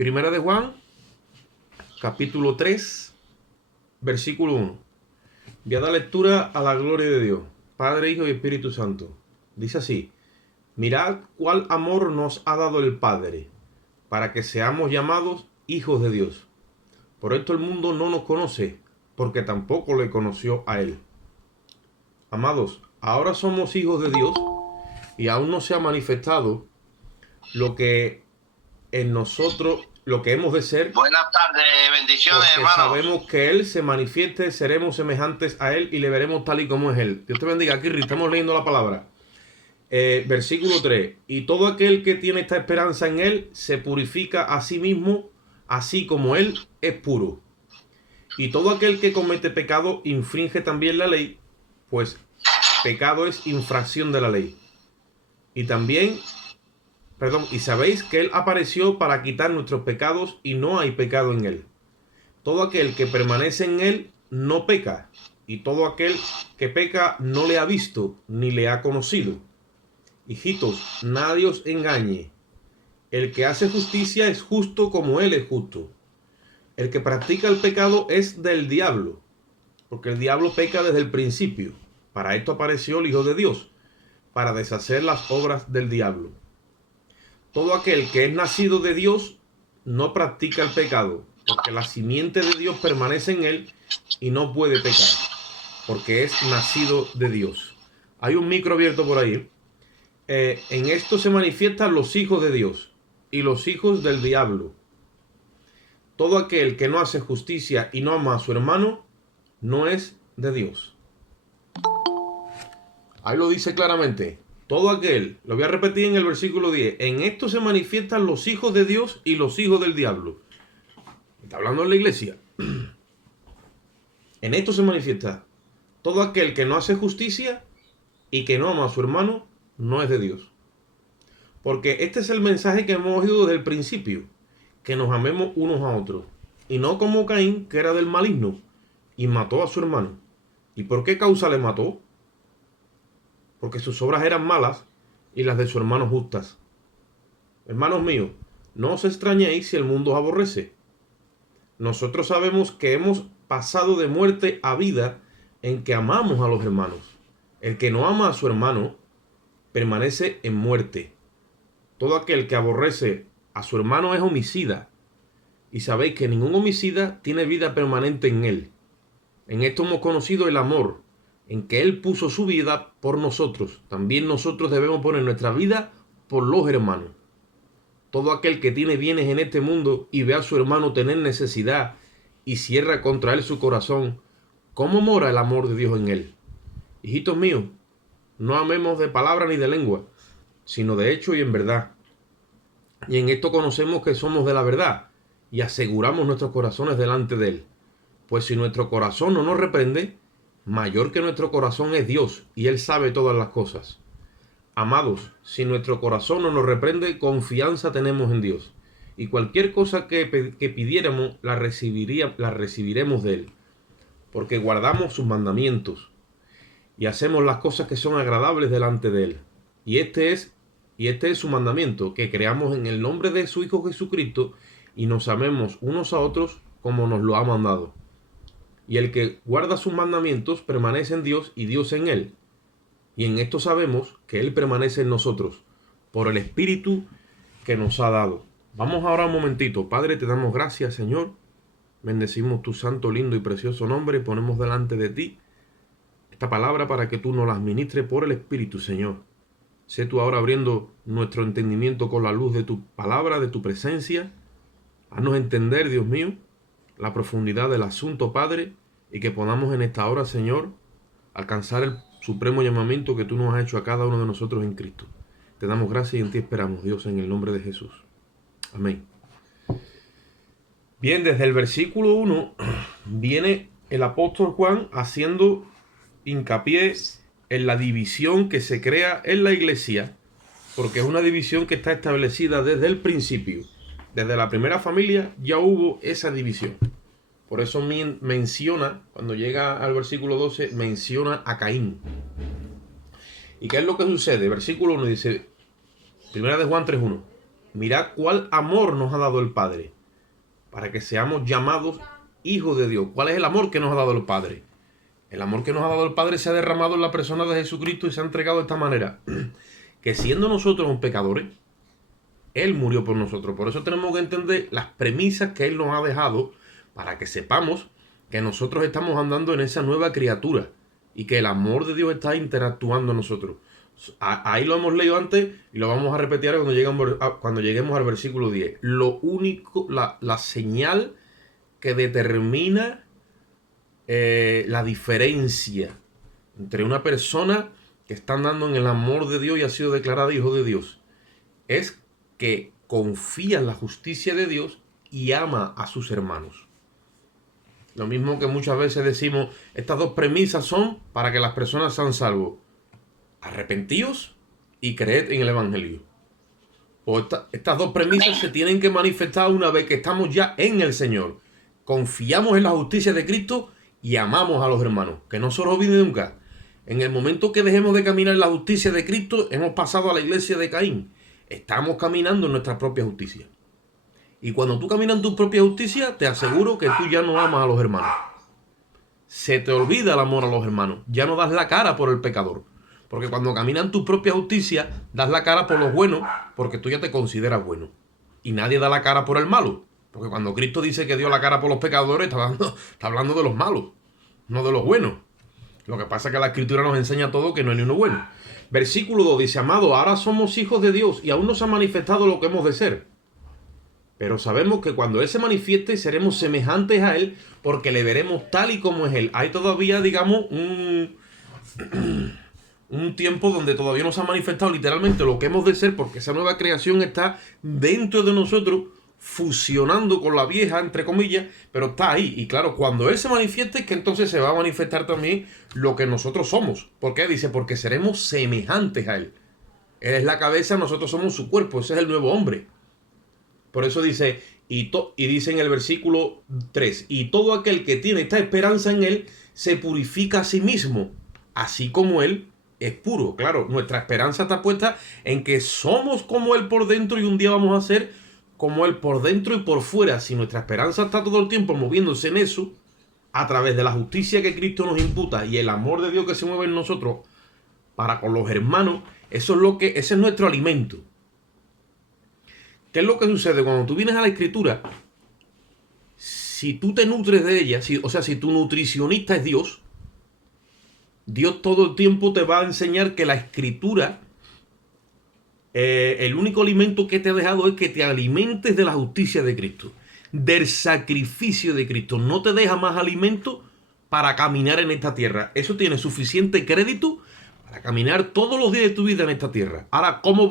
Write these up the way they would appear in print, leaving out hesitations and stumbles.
Primera de Juan, capítulo 3, versículo 1. Voy a dar lectura a la gloria de Dios, Padre, Hijo y Espíritu Santo. Dice así: mirad cuál amor nos ha dado el Padre, para que seamos llamados hijos de Dios. Por esto el mundo no nos conoce, porque tampoco le conoció a Él. Amados, ahora somos hijos de Dios y aún no se ha manifestado lo que en nosotros, lo que hemos de ser. Buenas tardes, bendiciones, porque hermanos. sabemos que Él se manifieste, seremos semejantes a Él y le veremos tal y como es Él. Dios te bendiga, Kirri, estamos leyendo la palabra. Versículo 3. Y todo aquel que tiene esta esperanza en Él se purifica a sí mismo, así como Él es puro. Y todo aquel que comete pecado infringe también la ley, pues pecado es infracción de la ley. Y sabéis que Él apareció para quitar nuestros pecados y no hay pecado en Él. Todo aquel que permanece en Él no peca, y todo aquel que peca no le ha visto ni le ha conocido. Hijitos, nadie os engañe. El que hace justicia es justo como Él es justo. El que practica el pecado es del diablo, porque el diablo peca desde el principio. Para esto apareció el Hijo de Dios, para deshacer las obras del diablo. Todo aquel que es nacido de Dios no practica el pecado, porque la simiente de Dios permanece en él y no puede pecar, porque es nacido de Dios. Hay un micro abierto por ahí. En esto se manifiestan los hijos de Dios y los hijos del diablo. Todo aquel que no hace justicia y no ama a su hermano no es de Dios. Ahí lo dice claramente. Todo aquel, lo voy a repetir en el versículo 10. En esto se manifiestan los hijos de Dios y los hijos del diablo. Está hablando en la iglesia. En esto se manifiesta. Todo aquel que no hace justicia y que no ama a su hermano no es de Dios. Porque este es el mensaje que hemos oído desde el principio. Que nos amemos unos a otros. Y no como Caín, que era del maligno y mató a su hermano. ¿Y por qué causa le mató? Porque sus obras eran malas y las de su hermano justas. Hermanos míos, no os extrañéis si el mundo os aborrece. Nosotros sabemos que hemos pasado de muerte a vida en que amamos a los hermanos. El que no ama a su hermano permanece en muerte. Todo aquel que aborrece a su hermano es homicida. Y sabéis que ningún homicida tiene vida permanente en él. En esto hemos conocido el amor, en que Él puso su vida por nosotros. También nosotros debemos poner nuestra vida por los hermanos. Todo aquel que tiene bienes en este mundo y ve a su hermano tener necesidad y cierra contra él su corazón, ¿cómo mora el amor de Dios en él? Hijitos míos, no amemos de palabra ni de lengua, sino de hecho y en verdad. Y en esto conocemos que somos de la verdad y aseguramos nuestros corazones delante de Él. Pues si nuestro corazón no nos reprende, mayor que nuestro corazón es Dios, y Él sabe todas las cosas. Amados, si nuestro corazón no nos reprende, confianza tenemos en Dios. Y cualquier cosa que pidiéramos, la recibiremos de Él. Porque guardamos sus mandamientos y hacemos las cosas que son agradables delante de Él. Y este es su mandamiento, que creamos en el nombre de su Hijo Jesucristo y nos amemos unos a otros como nos lo ha mandado. Y el que guarda sus mandamientos permanece en Dios y Dios en él. Y en esto sabemos que Él permanece en nosotros, por el Espíritu que nos ha dado. Vamos ahora un momentito. Padre, te damos gracias, Señor. Bendecimos tu santo, lindo y precioso nombre. Ponemos delante de ti esta palabra para que tú nos la administres por el Espíritu, Señor. Sé tú ahora abriendo nuestro entendimiento con la luz de tu palabra, de tu presencia. Haznos entender, Dios mío, la profundidad del asunto, Padre, y que podamos en esta hora, Señor, alcanzar el supremo llamamiento que tú nos has hecho a cada uno de nosotros en Cristo. Te damos gracias y en ti esperamos, Dios, en el nombre de Jesús. Amén. Bien, desde el versículo 1 viene el apóstol Juan haciendo hincapié en la división que se crea en la iglesia, porque es una división que está establecida desde el principio. Desde la primera familia ya hubo esa división. Por eso menciona, cuando llega al versículo 12, menciona a Caín. ¿Y qué es lo que sucede? Versículo 1 dice, primera de Juan 3.1. mirad cuál amor nos ha dado el Padre, para que seamos llamados hijos de Dios. ¿Cuál es el amor que nos ha dado el Padre? El amor que nos ha dado el Padre se ha derramado en la persona de Jesucristo y se ha entregado de esta manera, que siendo nosotros pecadores, Él murió por nosotros. Por eso tenemos que entender las premisas que Él nos ha dejado, para que sepamos que nosotros estamos andando en esa nueva criatura y que el amor de Dios está interactuando en nosotros. Ahí lo hemos leído antes y lo vamos a repetir cuando lleguemos al versículo 10. Lo único, la señal que determina la diferencia entre una persona que está andando en el amor de Dios y ha sido declarada hijo de Dios es que confía en la justicia de Dios y ama a sus hermanos. Lo mismo que muchas veces decimos, estas dos premisas son para que las personas sean salvos: arrepentíos y creed en el Evangelio. O estas dos premisas se tienen que manifestar una vez que estamos ya en el Señor. Confiamos en la justicia de Cristo y amamos a los hermanos. Que no se nos olvide nunca. En el momento que dejemos de caminar en la justicia de Cristo, hemos pasado a la iglesia de Caín. Estamos caminando en nuestra propia justicia. Y cuando tú caminas en tu propia justicia, te aseguro que tú ya no amas a los hermanos. Se te olvida el amor a los hermanos. Ya no das la cara por el pecador. Porque cuando caminas en tu propia justicia, das la cara por los buenos, porque tú ya te consideras bueno. Y nadie da la cara por el malo. Porque cuando Cristo dice que dio la cara por los pecadores, está hablando de los malos, no de los buenos. Lo que pasa es que la Escritura nos enseña todo, que no hay ni uno bueno. Versículo 2 dice: amado, ahora somos hijos de Dios y aún no se ha manifestado lo que hemos de ser. Pero sabemos que cuando Él se manifieste seremos semejantes a Él, porque le veremos tal y como es Él. Hay todavía, digamos, un tiempo donde todavía no se ha manifestado literalmente lo que hemos de ser, porque esa nueva creación está dentro de nosotros, fusionando con la vieja, entre comillas, pero está ahí. Y claro, cuando Él se manifieste es que entonces se va a manifestar también lo que nosotros somos. ¿Por qué? Dice, porque seremos semejantes a Él. Él es la cabeza, nosotros somos su cuerpo. Ese es el nuevo hombre. Por eso dice, y dice en el versículo 3, y todo aquel que tiene esta esperanza en Él se purifica a sí mismo, así como Él es puro. Claro, nuestra esperanza está puesta en que somos como Él por dentro y un día vamos a ser como Él por dentro y por fuera. Si nuestra esperanza está todo el tiempo moviéndose en eso, a través de la justicia que Cristo nos imputa y el amor de Dios que se mueve en nosotros para con los hermanos, ese es nuestro alimento. ¿Qué es lo que sucede? Cuando tú vienes a la Escritura, si tú te nutres de ella, si tu nutricionista es Dios, Dios todo el tiempo te va a enseñar que la Escritura, el único alimento que te ha dejado es que te alimentes de la justicia de Cristo, del sacrificio de Cristo. No te deja más alimento para caminar en esta tierra. Eso tiene suficiente crédito para caminar todos los días de tu vida en esta tierra. Ahora, ¿cómo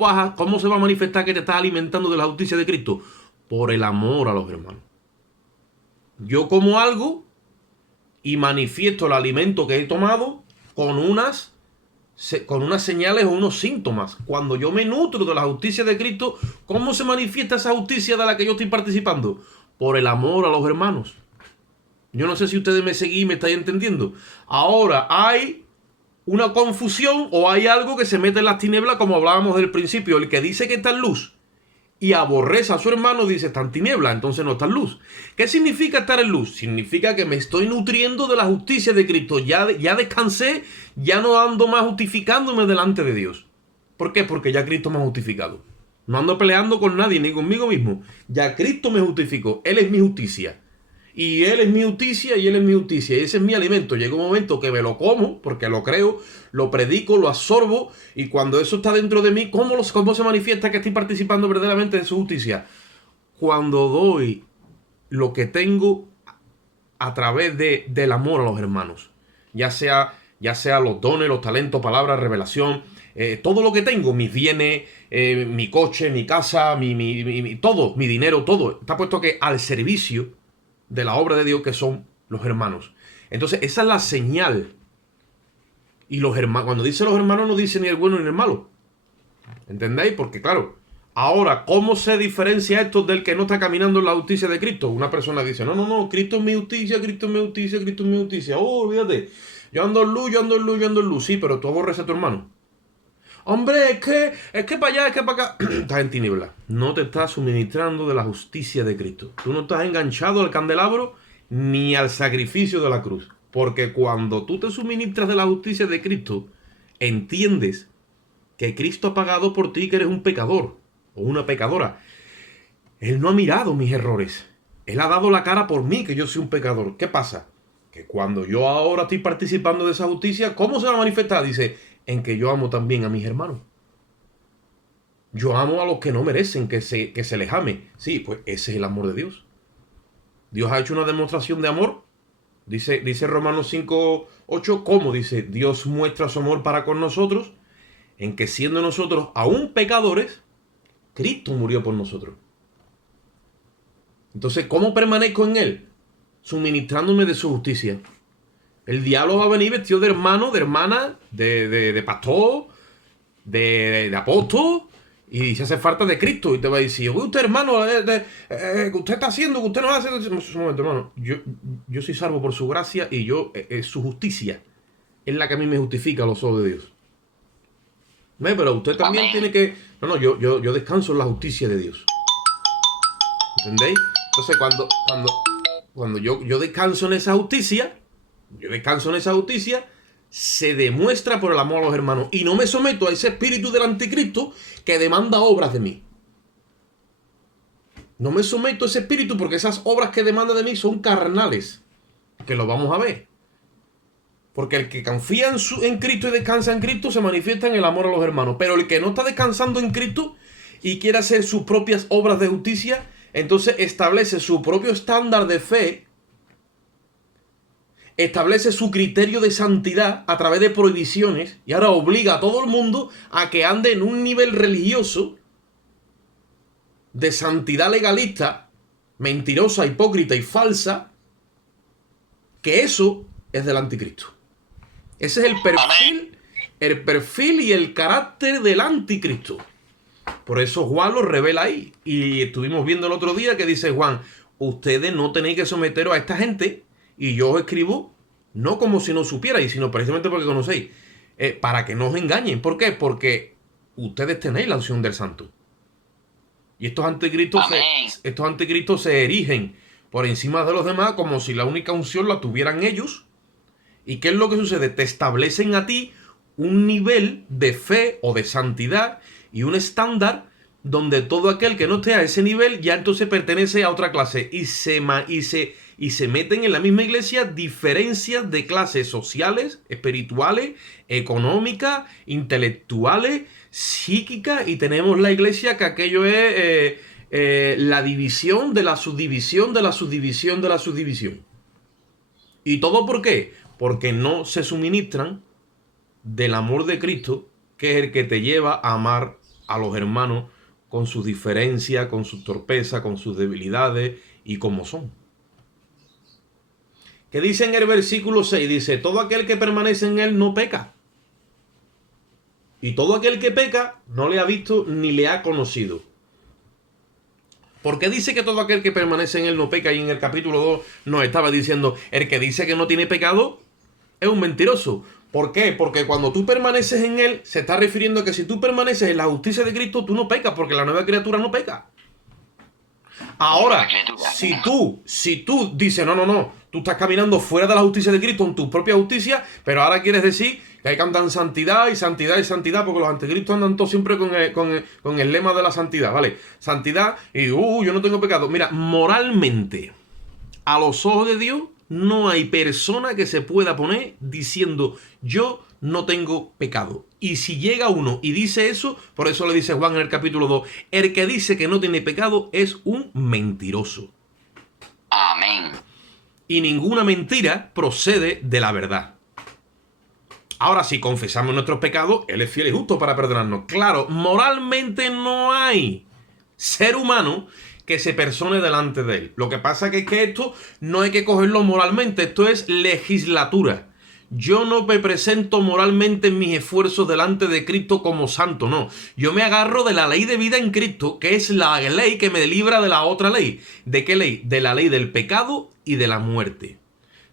se va a manifestar que te estás alimentando de la justicia de Cristo? Por el amor a los hermanos. Yo como algo y manifiesto el alimento que he tomado con unas señales o unos síntomas. Cuando yo me nutro de la justicia de Cristo, ¿cómo se manifiesta esa justicia de la que yo estoy participando? Por el amor a los hermanos. Yo no sé si ustedes me seguís y me estáis entendiendo. Ahora hay una confusión o hay algo que se mete en las tinieblas, como hablábamos del principio. El que dice que está en luz y aborrece a su hermano dice está en tinieblas, entonces no está en luz. ¿Qué significa estar en luz? Significa que me estoy nutriendo de la justicia de Cristo. Ya descansé, ya no ando más justificándome delante de Dios. ¿Por qué? Porque ya Cristo me ha justificado. No ando peleando con nadie ni conmigo mismo. Ya Cristo me justificó. Él es mi justicia. Y Él es mi justicia y Él es mi justicia. Y ese es mi alimento. Llega un momento que me lo como, porque lo creo, lo predico, lo absorbo. Y cuando eso está dentro de mí, ¿cómo se manifiesta que estoy participando verdaderamente en su justicia? Cuando doy lo que tengo a través del amor a los hermanos. Ya sea los dones, los talentos, palabras, revelación. Todo lo que tengo, mis bienes, mi coche, mi casa, todo, mi dinero, todo. Está puesto que al servicio de la obra de Dios, que son los hermanos. Entonces esa es la señal. Y los hermanos, cuando dice los hermanos, no dice ni el bueno ni el malo. ¿Entendéis? Porque claro, ahora, ¿cómo se diferencia esto del que no está caminando en la justicia de Cristo? Una persona dice, no, Cristo es mi justicia, Cristo es mi justicia, Cristo es mi justicia. Oh, olvídate, yo ando en luz, yo ando en luz, yo ando en luz. Sí, pero tú aborreces a tu hermano. Hombre, es que para allá, es que para acá. Estás en tinieblas. No te estás suministrando de la justicia de Cristo. Tú no estás enganchado al candelabro ni al sacrificio de la cruz. Porque cuando tú te suministras de la justicia de Cristo, entiendes que Cristo ha pagado por ti, que eres un pecador o una pecadora. Él no ha mirado mis errores. Él ha dado la cara por mí, que yo soy un pecador. ¿Qué pasa? Que cuando yo ahora estoy participando de esa justicia, ¿cómo se va a manifestar? Dice, en que yo amo también a mis hermanos. Yo amo a los que no merecen que se les ame. Sí, pues ese es el amor de Dios. Dios ha hecho una demostración de amor. Dice Romanos 5:8, ¿cómo? Dice, Dios muestra su amor para con nosotros, en que siendo nosotros aún pecadores, Cristo murió por nosotros. Entonces, ¿cómo permanezco en Él? Suministrándome de su justicia. El diablo va a venir vestido de hermano, de hermana, de pastor, de apóstol, y se hace falta de Cristo. Y te va a decir, usted hermano, ¿qué usted está haciendo? ¿Qué usted no hace? Un momento, hermano. Yo soy salvo por su gracia y su justicia es la que a mí me justifica a los ojos de Dios. Pero usted también tiene que... No, yo descanso en la justicia de Dios. ¿Entendéis? Entonces cuando yo descanso en esa justicia, se demuestra por el amor a los hermanos. Y no me someto a ese espíritu del anticristo que demanda obras de mí. No me someto a ese espíritu porque esas obras que demanda de mí son carnales. Que lo vamos a ver. Porque el que confía en Cristo y descansa en Cristo se manifiesta en el amor a los hermanos. Pero el que no está descansando en Cristo y quiere hacer sus propias obras de justicia, entonces establece su propio estándar de fe, establece su criterio de santidad a través de prohibiciones y ahora obliga a todo el mundo a que ande en un nivel religioso de santidad legalista, mentirosa, hipócrita y falsa, que eso es del anticristo. Ese es el perfil y el carácter del anticristo. Por eso Juan lo revela ahí. Y estuvimos viendo el otro día que dice Juan, ustedes no tenéis que someteros a esta gente y yo os escribo no como si no supierais, sino precisamente porque conocéis, para que no os engañen. ¿Por qué? Porque ustedes tenéis la unción del santo. Y estos anticristos se erigen por encima de los demás como si la única unción la tuvieran ellos. ¿Y qué es lo que sucede? Te establecen a ti un nivel de fe o de santidad y un estándar donde todo aquel que no esté a ese nivel ya entonces pertenece a otra clase y se meten en la misma iglesia diferencias de clases sociales, espirituales, económicas, intelectuales, psíquicas, y tenemos la iglesia que aquello es la división de la subdivisión de la subdivisión de la subdivisión. ¿Y todo por qué? Porque no se suministran del amor de Cristo, que es el que te lleva a amar a los hermanos con sus diferencias, con sus torpezas, con sus debilidades y como son. Que dice en el versículo 6, dice, todo aquel que permanece en él no peca. Y todo aquel que peca no le ha visto ni le ha conocido. ¿Por qué dice que todo aquel que permanece en él no peca? Y en el capítulo 2 nos estaba diciendo, el que dice que no tiene pecado es un mentiroso. ¿Por qué? Porque cuando tú permaneces en él, se está refiriendo a que si tú permaneces en la justicia de Cristo, tú no pecas, porque la nueva criatura no peca. Ahora, si tú dices, no, tú estás caminando fuera de la justicia de Cristo, en tu propia justicia, pero ahora quieres decir que hay que andar en santidad y santidad y santidad, porque los anticristos andan todos siempre con el lema de la santidad, ¿vale? Santidad y, yo no tengo pecado. Mira, moralmente, a los ojos de Dios, no hay persona que se pueda poner diciendo, yo no tengo pecado. Y si llega uno y dice eso, por eso le dice Juan en el capítulo 2, el que dice que no tiene pecado es un mentiroso. Amén. Y ninguna mentira procede de la verdad. Ahora, si confesamos nuestros pecados, Él es fiel y justo para perdonarnos. Claro, moralmente no hay ser humano que se persone delante de Él. Lo que pasa es que esto no hay que cogerlo moralmente, esto es legislatura. Yo no me presento moralmente en mis esfuerzos delante de Cristo como santo, no. Yo me agarro de la ley de vida en Cristo, que es la ley que me libra de la otra ley. ¿De qué ley? De la ley del pecado y de la muerte.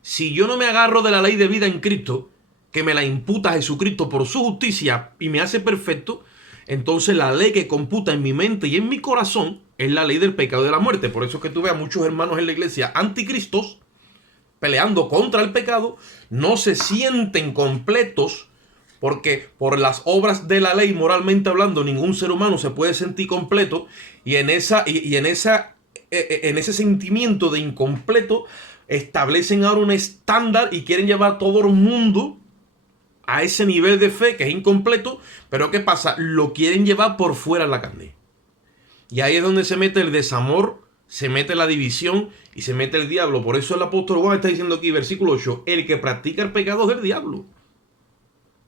Si yo no me agarro de la ley de vida en Cristo, que me la imputa Jesucristo por su justicia y me hace perfecto, entonces la ley que computa en mi mente y en mi corazón es la ley del pecado y de la muerte. Por eso es que tú ves a muchos hermanos en la iglesia anticristos peleando contra el pecado, no se sienten completos porque por las obras de la ley, moralmente hablando, ningún ser humano se puede sentir completo, y en ese sentimiento de incompleto establecen ahora un estándar y quieren llevar a todo el mundo a ese nivel de fe que es incompleto. Pero ¿qué pasa? Lo quieren llevar por fuera de la carne. Y ahí es donde se mete el desamor, se mete la división y se mete el diablo. Por eso el apóstol Juan está diciendo aquí, versículo 8, el que practica el pecado es del diablo.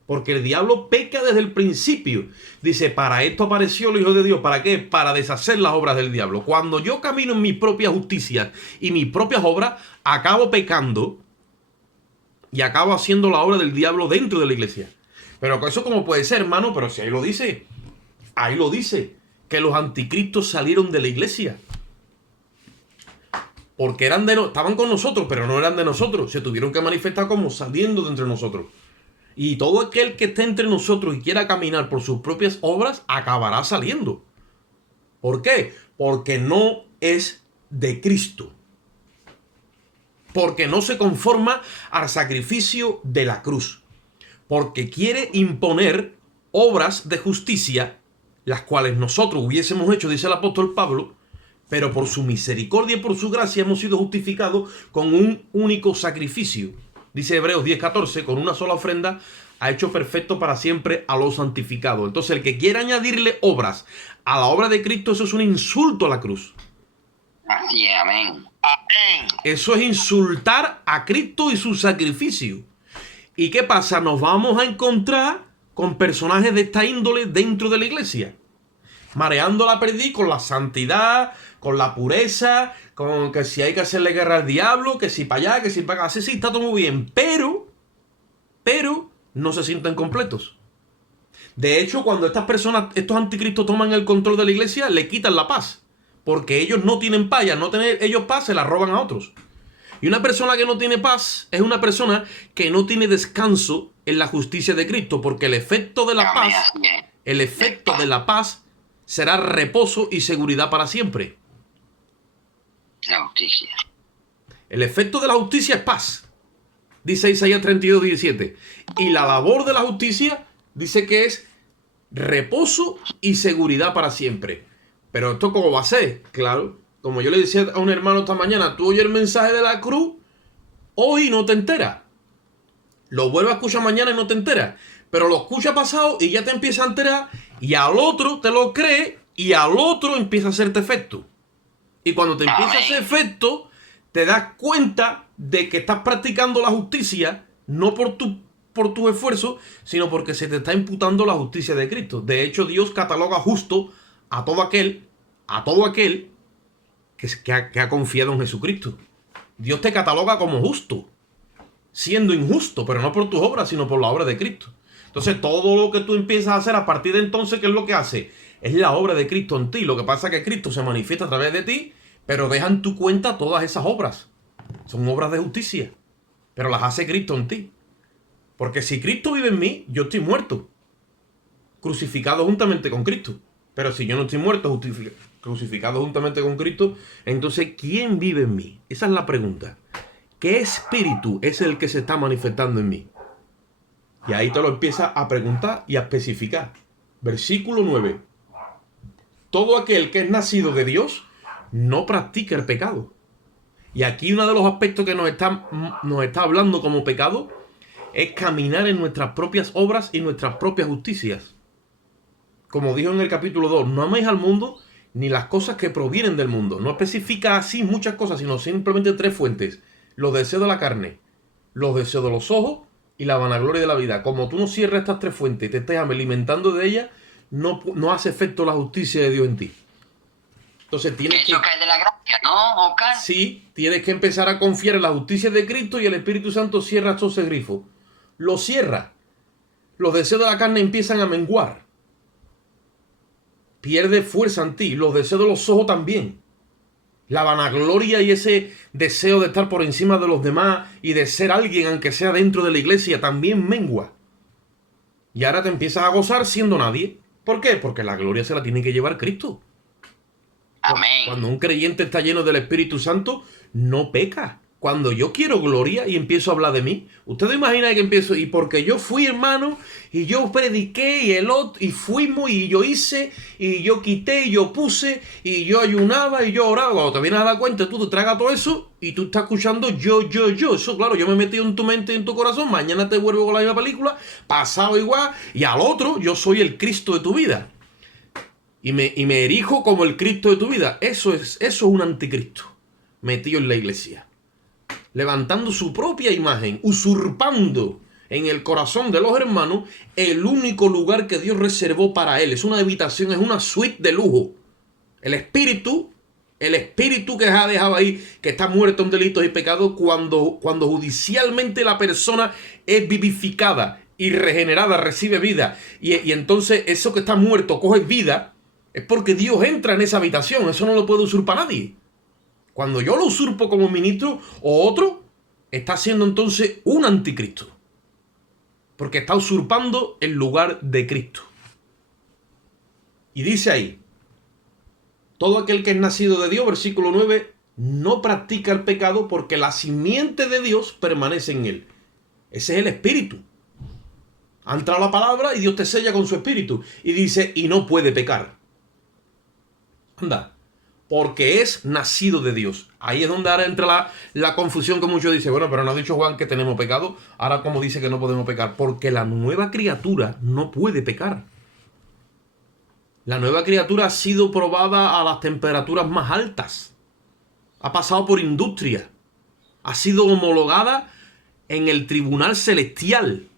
Porque el diablo peca desde el principio. Dice, para esto apareció el Hijo de Dios. ¿Para qué? Para deshacer las obras del diablo. Cuando yo camino en mi propia justicia y mis propias obras, acabo pecando y acabo haciendo la obra del diablo dentro de la iglesia. Pero eso como puede ser, hermano, pero si ahí lo dice, que los anticristos salieron de la iglesia. Porque estaban con nosotros, pero no eran de nosotros. Se tuvieron que manifestar como saliendo de entre nosotros. Y todo aquel que esté entre nosotros y quiera caminar por sus propias obras, acabará saliendo. ¿Por qué? Porque no es de Cristo. Porque no se conforma al sacrificio de la cruz. Porque quiere imponer obras de justicia, las cuales nosotros hubiésemos hecho, dice el apóstol Pablo, pero por su misericordia y por su gracia hemos sido justificados con un único sacrificio. Dice Hebreos 10:14, con una sola ofrenda ha hecho perfecto para siempre a los santificados. Entonces el que quiera añadirle obras a la obra de Cristo, eso es un insulto a la cruz. Así es, amén. Eso es insultar a Cristo y su sacrificio. ¿Y qué pasa? Nos vamos a encontrar con personajes de esta índole dentro de la iglesia, mareando la perdiz con la santidad, con la pureza, con que si hay que hacerle guerra al diablo, que si para allá, que si para acá. Sí, está todo muy bien, pero no se sienten completos. De hecho, cuando estas personas, estos anticristos toman el control de la iglesia, le quitan la paz, porque ellos no tienen paz, y al no tener ellos paz, se la roban a otros. Y una persona que no tiene paz es una persona que no tiene descanso en la justicia de Cristo, porque el efecto de la paz será reposo y seguridad para siempre. La justicia. El efecto de la justicia es paz. Dice Isaías 32:17. Y la labor de la justicia dice que es reposo y seguridad para siempre. Pero esto ¿cómo va a ser? Claro, como yo le decía a un hermano esta mañana, tú oyes el mensaje de la cruz, hoy no te enteras. Lo vuelves a escuchar mañana y no te enteras. Pero lo escuchas pasado y ya te empieza a enterar, y al otro te lo cree y al otro empieza a hacerte efecto. Y cuando te empieza a hacer efecto, te das cuenta de que estás practicando la justicia, no por tu esfuerzo, sino porque se te está imputando la justicia de Cristo. De hecho, Dios cataloga justo a todo aquel que ha confiado en Jesucristo. Dios te cataloga como justo, siendo injusto, pero no por tus obras, sino por la obra de Cristo. Entonces, todo lo que tú empiezas a hacer a partir de entonces, ¿qué es lo que hace? Es la obra de Cristo en ti. Lo que pasa es que Cristo se manifiesta a través de ti, pero deja en tu cuenta todas esas obras. Son obras de justicia, pero las hace Cristo en ti. Porque si Cristo vive en mí, yo estoy muerto, crucificado juntamente con Cristo. Pero si yo no estoy muerto, crucificado juntamente con Cristo, entonces ¿quién vive en mí? Esa es la pregunta. ¿Qué espíritu es el que se está manifestando en mí? Y ahí te lo empieza a preguntar y a especificar. Versículo 9. Todo aquel que es nacido de Dios no practica el pecado. Y aquí uno de los aspectos que nos está hablando como pecado es caminar en nuestras propias obras y nuestras propias justicias. Como dijo en el capítulo 2, no améis al mundo ni las cosas que provienen del mundo. No especifica así muchas cosas, sino simplemente 3 fuentes. Los deseos de la carne, los deseos de los ojos y la vanagloria de la vida. Como tú no cierras estas 3 fuentes y te estés alimentando de ellas, no hace efecto la justicia de Dios en ti. Entonces tienes que... Eso cae de la gracia, ¿no, Oscar? Sí, tienes que empezar a confiar en la justicia de Cristo, y el Espíritu Santo cierra estos grifos. Lo cierra. Los deseos de la carne empiezan a menguar. Pierde fuerza en ti. Los deseos de los ojos también. La vanagloria y ese deseo de estar por encima de los demás y de ser alguien, aunque sea dentro de la iglesia, también mengua. Y ahora te empiezas a gozar siendo nadie. ¿Por qué? Porque la gloria se la tiene que llevar Cristo. Amén. Cuando un creyente está lleno del Espíritu Santo, no peca. Cuando yo quiero gloria y empiezo a hablar de mí, ustedes imaginan que empiezo, y porque yo fui, hermano, y yo prediqué, y el otro, y fuimos, y yo hice, y yo quité, y yo puse, y yo ayunaba, y yo oraba. Cuando te vienes a dar cuenta, tú te tragas todo eso, y tú estás escuchando yo. Eso, claro, yo me he metido en tu mente y en tu corazón, mañana te vuelvo con la misma película, pasado igual, y al otro, yo soy el Cristo de tu vida. Y me erijo como el Cristo de tu vida. Eso es un anticristo metido en la iglesia, levantando su propia imagen, usurpando en el corazón de los hermanos el único lugar que Dios reservó para él. Es una habitación, es una suite de lujo. El espíritu que ha dejado ahí, que está muerto en delitos y pecados, cuando judicialmente la persona es vivificada y regenerada, recibe vida, y entonces eso que está muerto coge vida, es porque Dios entra en esa habitación. Eso no lo puede usurpar nadie. Cuando yo lo usurpo como ministro o otro, está siendo entonces un anticristo. Porque está usurpando el lugar de Cristo. Y dice ahí, todo aquel que es nacido de Dios, versículo 9, no practica el pecado porque la simiente de Dios permanece en él. Ese es el espíritu. Ha entrado la palabra y Dios te sella con su espíritu. Y dice, y no puede pecar. Anda. Porque es nacido de Dios. Ahí es donde ahora entra la confusión que muchos dicen, bueno, pero no ha dicho Juan que tenemos pecado, ahora como dice que no podemos pecar, porque la nueva criatura no puede pecar. La nueva criatura ha sido probada a las temperaturas más altas, ha pasado por industria, ha sido homologada en el tribunal celestial.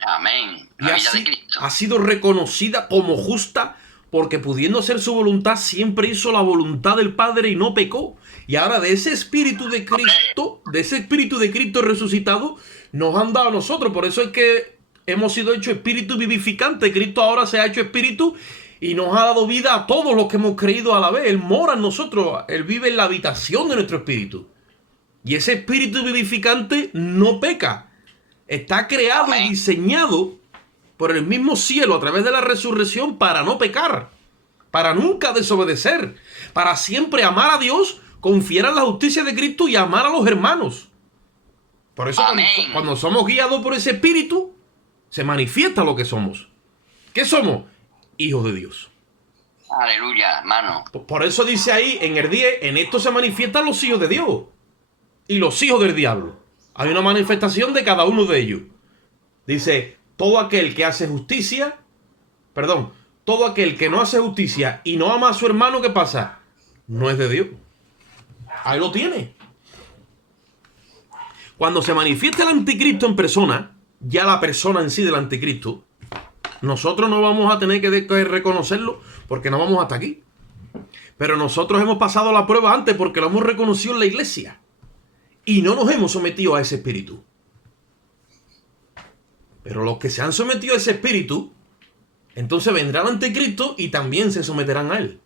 Amén. Y La vida de Cristo. ha sido reconocida como justa, porque pudiendo hacer su voluntad, siempre hizo la voluntad del Padre y no pecó. Y ahora de ese Espíritu de Cristo resucitado, nos han dado a nosotros. Por eso es que hemos sido hechos espíritu vivificante. Cristo ahora se ha hecho espíritu y nos ha dado vida a todos los que hemos creído a la vez. Él mora en nosotros. Él vive en la habitación de nuestro espíritu. Y ese espíritu vivificante no peca. Está creado y diseñado por el mismo cielo a través de la resurrección para no pecar, para nunca desobedecer, para siempre amar a Dios, confiar en la justicia de Cristo y amar a los hermanos. Por eso cuando somos guiados por ese espíritu, se manifiesta lo que somos. ¿Qué somos? Hijos de Dios. Aleluya, hermano. Por eso dice ahí en el 10, en esto se manifiestan los hijos de Dios y los hijos del diablo. Hay una manifestación de cada uno de ellos. Dice, todo aquel que hace justicia, todo aquel que no hace justicia y no ama a su hermano, ¿qué pasa? No es de Dios. Ahí lo tiene. Cuando se manifiesta el anticristo en persona, ya la persona en sí del anticristo, nosotros no vamos a tener que reconocerlo porque no vamos hasta aquí. Pero nosotros hemos pasado la prueba antes porque lo hemos reconocido en la iglesia. Y no nos hemos sometido a ese espíritu. Pero los que se han sometido a ese espíritu, entonces vendrá el anticristo y también se someterán a él.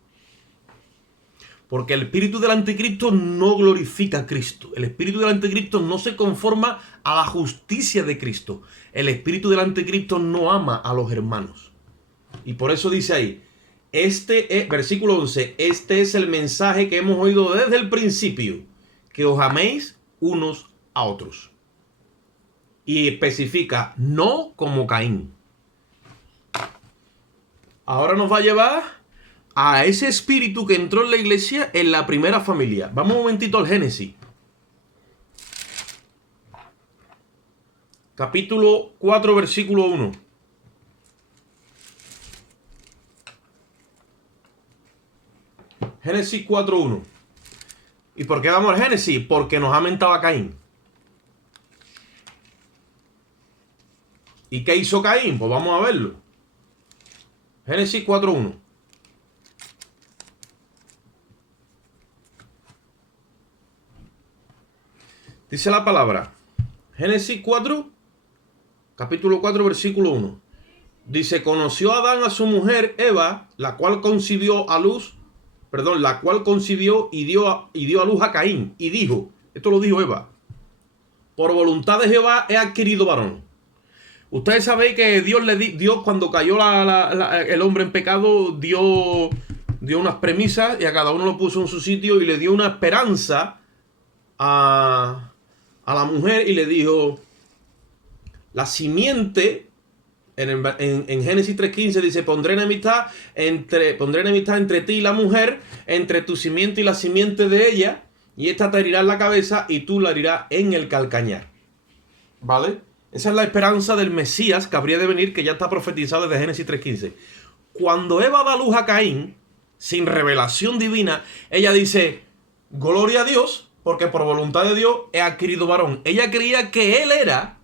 Porque el espíritu del anticristo no glorifica a Cristo. El espíritu del anticristo no se conforma a la justicia de Cristo. El espíritu del anticristo no ama a los hermanos. Y por eso dice ahí, versículo 11, este es el mensaje que hemos oído desde el principio, que os améis unos a otros. Y especifica, no como Caín. Ahora nos va a llevar a ese espíritu que entró en la iglesia en la primera familia. Vamos un momentito al Génesis. Capítulo 4, versículo 1. Génesis 4:1. ¿Y por qué vamos al Génesis? Porque nos ha mentado a Caín. ¿Y qué hizo Caín? Pues vamos a verlo. Génesis 4:1. Dice la palabra. Génesis 4, capítulo 4, versículo 1. Dice, conoció Adán a su mujer Eva, la cual concibió a luz perdón, la cual concibió y dio a luz a Caín. Y dijo, esto lo dijo Eva, por voluntad de Jehová he adquirido varón. Ustedes saben que Dios cuando cayó el hombre en pecado, dio unas premisas y a cada uno lo puso en su sitio y le dio una esperanza a la mujer y le dijo, la simiente, en Génesis 3:15 dice, pondré enemistad entre ti y la mujer, entre tu simiente y la simiente de ella, y esta te herirá en la cabeza y tú la herirás en el calcañar. ¿Vale? Esa es la esperanza del Mesías que habría de venir, que ya está profetizado desde Génesis 3:15. Cuando Eva da luz a Caín, sin revelación divina, ella dice, gloria a Dios, porque por voluntad de Dios he adquirido varón. Ella creía que él era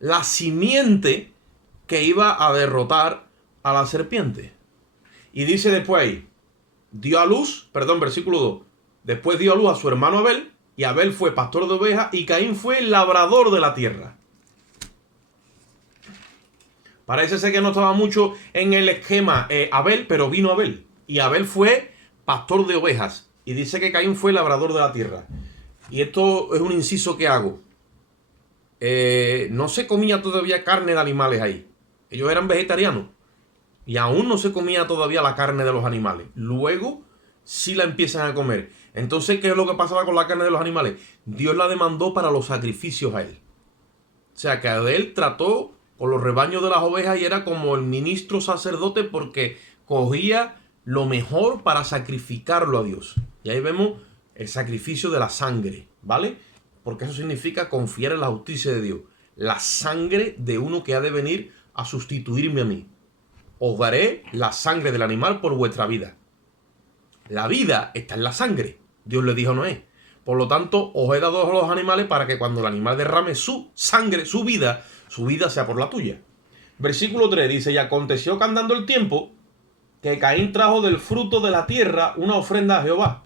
la simiente que iba a derrotar a la serpiente. Y dice después ahí, versículo 2, después dio a luz a su hermano Abel, y Abel fue pastor de ovejas, y Caín fue labrador de la tierra. Parece ser que no estaba mucho en el esquema Abel, pero vino Abel. Y Abel fue pastor de ovejas. Y dice que Caín fue labrador de la tierra. Y esto es un inciso que hago. No se comía todavía carne de animales ahí. Ellos eran vegetarianos. Y aún no se comía todavía la carne de los animales. Luego sí la empiezan a comer. Entonces, ¿qué es lo que pasaba con la carne de los animales? Dios la demandó para los sacrificios a él. O sea, que Abel trató con los rebaños de las ovejas y era como el ministro sacerdote porque cogía lo mejor para sacrificarlo a Dios. Y ahí vemos el sacrificio de la sangre, ¿vale? Porque eso significa confiar en la justicia de Dios. La sangre de uno que ha de venir a sustituirme a mí. Os daré la sangre del animal por vuestra vida. La vida está en la sangre. Dios le dijo a Noé. Por lo tanto, os he dado a los animales para que cuando el animal derrame su sangre, su vida sea por la tuya. Versículo 3 dice, y aconteció que andando el tiempo, que Caín trajo del fruto de la tierra una ofrenda a Jehová.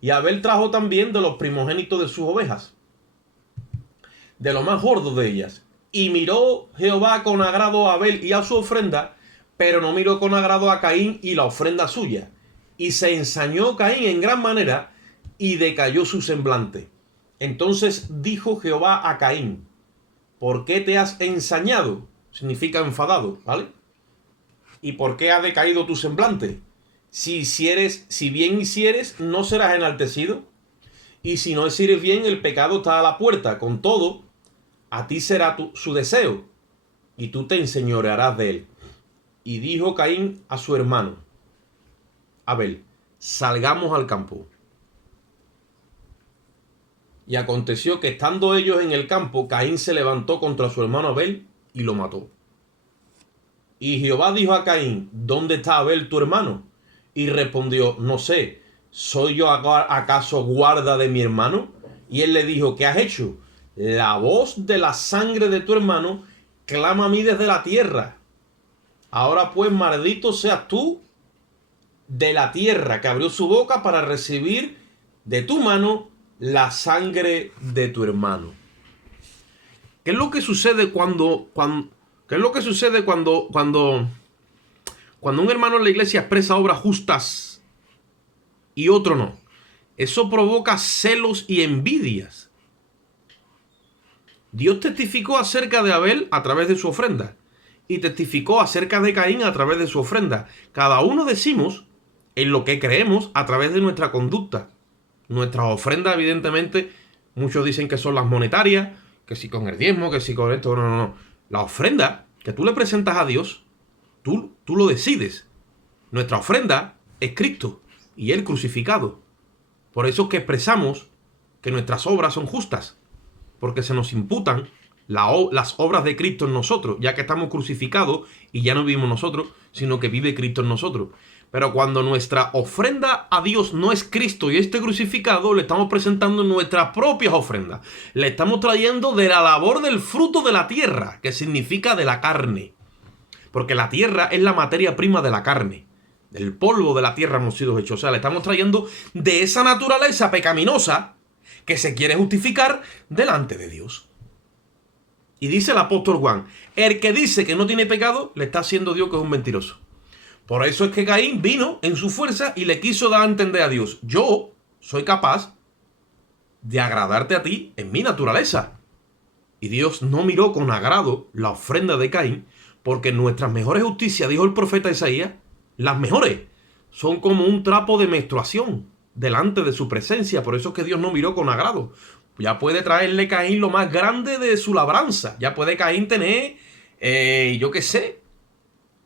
Y Abel trajo también de los primogénitos de sus ovejas, de lo más gordo de ellas. Y miró Jehová con agrado a Abel y a su ofrenda, pero no miró con agrado a Caín y la ofrenda suya. Y se ensañó Caín en gran manera, y decayó su semblante. Entonces dijo Jehová a Caín, ¿por qué te has ensañado? Significa enfadado, ¿vale? ¿Y por qué ha decaído tu semblante? Si bien hicieres, no serás enaltecido. Y si no hicieres bien, el pecado está a la puerta. Con todo, a ti será su deseo, y tú te enseñorearás de él. Y dijo Caín a su hermano Abel, salgamos al campo. Y aconteció que estando ellos en el campo, Caín se levantó contra su hermano Abel y lo mató. Y Jehová dijo a Caín, ¿dónde está Abel tu hermano? Y respondió, no sé, ¿soy yo acaso guarda de mi hermano? Y él le dijo, ¿qué has hecho? La voz de la sangre de tu hermano clama a mí desde la tierra. Ahora pues, maldito seas tú de la tierra, que abrió su boca para recibir de tu mano la sangre de tu hermano. ¿Qué es lo que sucede cuando un hermano en la iglesia expresa obras justas y otro no? Eso provoca celos y envidias. Dios testificó acerca de Abel a través de su ofrenda y testificó acerca de Caín a través de su ofrenda. Cada uno decimos en lo que creemos a través de nuestra conducta. Nuestras ofrendas, evidentemente, muchos dicen que son las monetarias, que si con el diezmo, que si con esto, no. La ofrenda que tú le presentas a Dios, tú lo decides. Nuestra ofrenda es Cristo y Él crucificado. Por eso es que expresamos que nuestras obras son justas, porque se nos imputan las obras de Cristo en nosotros, ya que estamos crucificados y ya no vivimos nosotros, sino que vive Cristo en nosotros. Pero cuando nuestra ofrenda a Dios no es Cristo y esté crucificado, le estamos presentando nuestras propias ofrendas. Le estamos trayendo de la labor del fruto de la tierra, que significa de la carne. Porque la tierra es la materia prima de la carne. Del polvo de la tierra hemos sido hechos. O sea, le estamos trayendo de esa naturaleza pecaminosa que se quiere justificar delante de Dios. Y dice el apóstol Juan, el que dice que no tiene pecado, le está haciendo Dios que es un mentiroso. Por eso es que Caín vino en su fuerza y le quiso dar a entender a Dios: yo soy capaz de agradarte a ti en mi naturaleza. Y Dios no miró con agrado la ofrenda de Caín, porque nuestras mejores justicias, dijo el profeta Isaías, las mejores, son como un trapo de menstruación delante de su presencia. Por eso es que Dios no miró con agrado. Ya puede traerle Caín lo más grande de su labranza. Ya puede Caín tener, yo qué sé,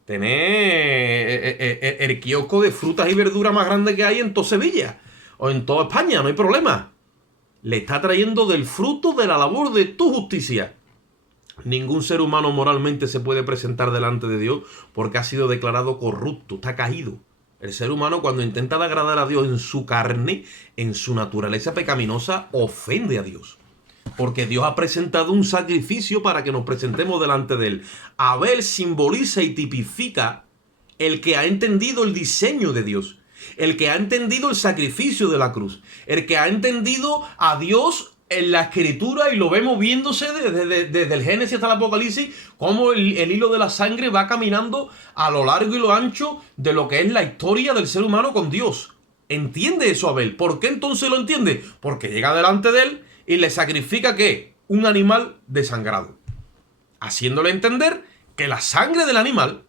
tener el kiosco de frutas y verduras más grande que hay en toda Sevilla o en toda España, no hay problema. Le está trayendo del fruto de la labor de tu justicia. Ningún ser humano moralmente se puede presentar delante de Dios porque ha sido declarado corrupto, está caído. El ser humano, cuando intenta agradar a Dios en su carne, en su naturaleza pecaminosa, ofende a Dios. Porque Dios ha presentado un sacrificio para que nos presentemos delante de Él. Abel simboliza y tipifica el que ha entendido el diseño de Dios, el que ha entendido el sacrificio de la cruz, el que ha entendido a Dios en la escritura, y lo vemos viéndose desde el Génesis hasta el Apocalipsis, cómo el hilo de la sangre va caminando a lo largo y lo ancho de lo que es la historia del ser humano con Dios. ¿Entiende eso Abel? ¿Por qué entonces lo entiende? Porque llega delante de él y le sacrifica, ¿qué? Un animal desangrado, haciéndole entender que la sangre del animal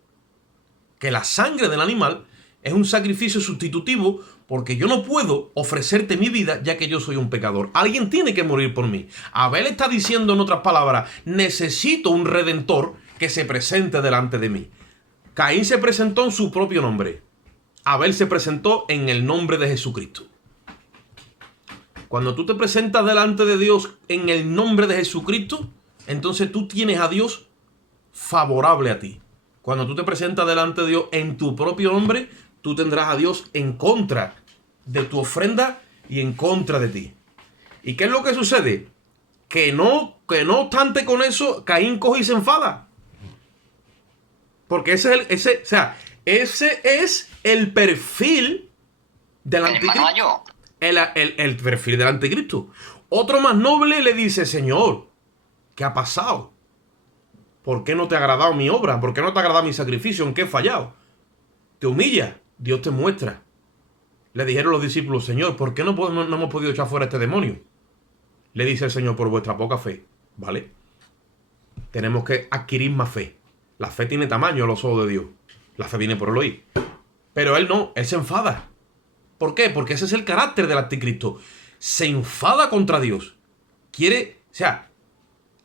es un sacrificio sustitutivo, porque yo no puedo ofrecerte mi vida ya que yo soy un pecador. Alguien tiene que morir por mí. Abel está diciendo, en otras palabras, necesito un redentor que se presente delante de mí. Caín se presentó en su propio nombre. Abel se presentó en el nombre de Jesucristo. Cuando tú te presentas delante de Dios en el nombre de Jesucristo, entonces tú tienes a Dios favorable a ti. Cuando tú te presentas delante de Dios en tu propio nombre, tú tendrás a Dios en contra de tu ofrenda y en contra de ti. ¿Y qué es lo que sucede? Que no obstante con eso, Caín coge y se enfada. Porque ese es el perfil del anticristo. El perfil del anticristo. Otro más noble le dice: Señor, ¿qué ha pasado? ¿Por qué no te ha agradado mi obra? ¿Por qué no te ha agradado mi sacrificio? ¿En qué he fallado? Te humilla, Dios te muestra. Le dijeron los discípulos: Señor, ¿por qué no hemos podido echar fuera a este demonio? Le dice el Señor: por vuestra poca fe. ¿Vale? Tenemos que adquirir más fe. La fe tiene tamaño a los ojos de Dios. La fe viene por el oír. Pero él no, él se enfada. ¿Por qué? Porque ese es el carácter del anticristo. Se enfada contra Dios.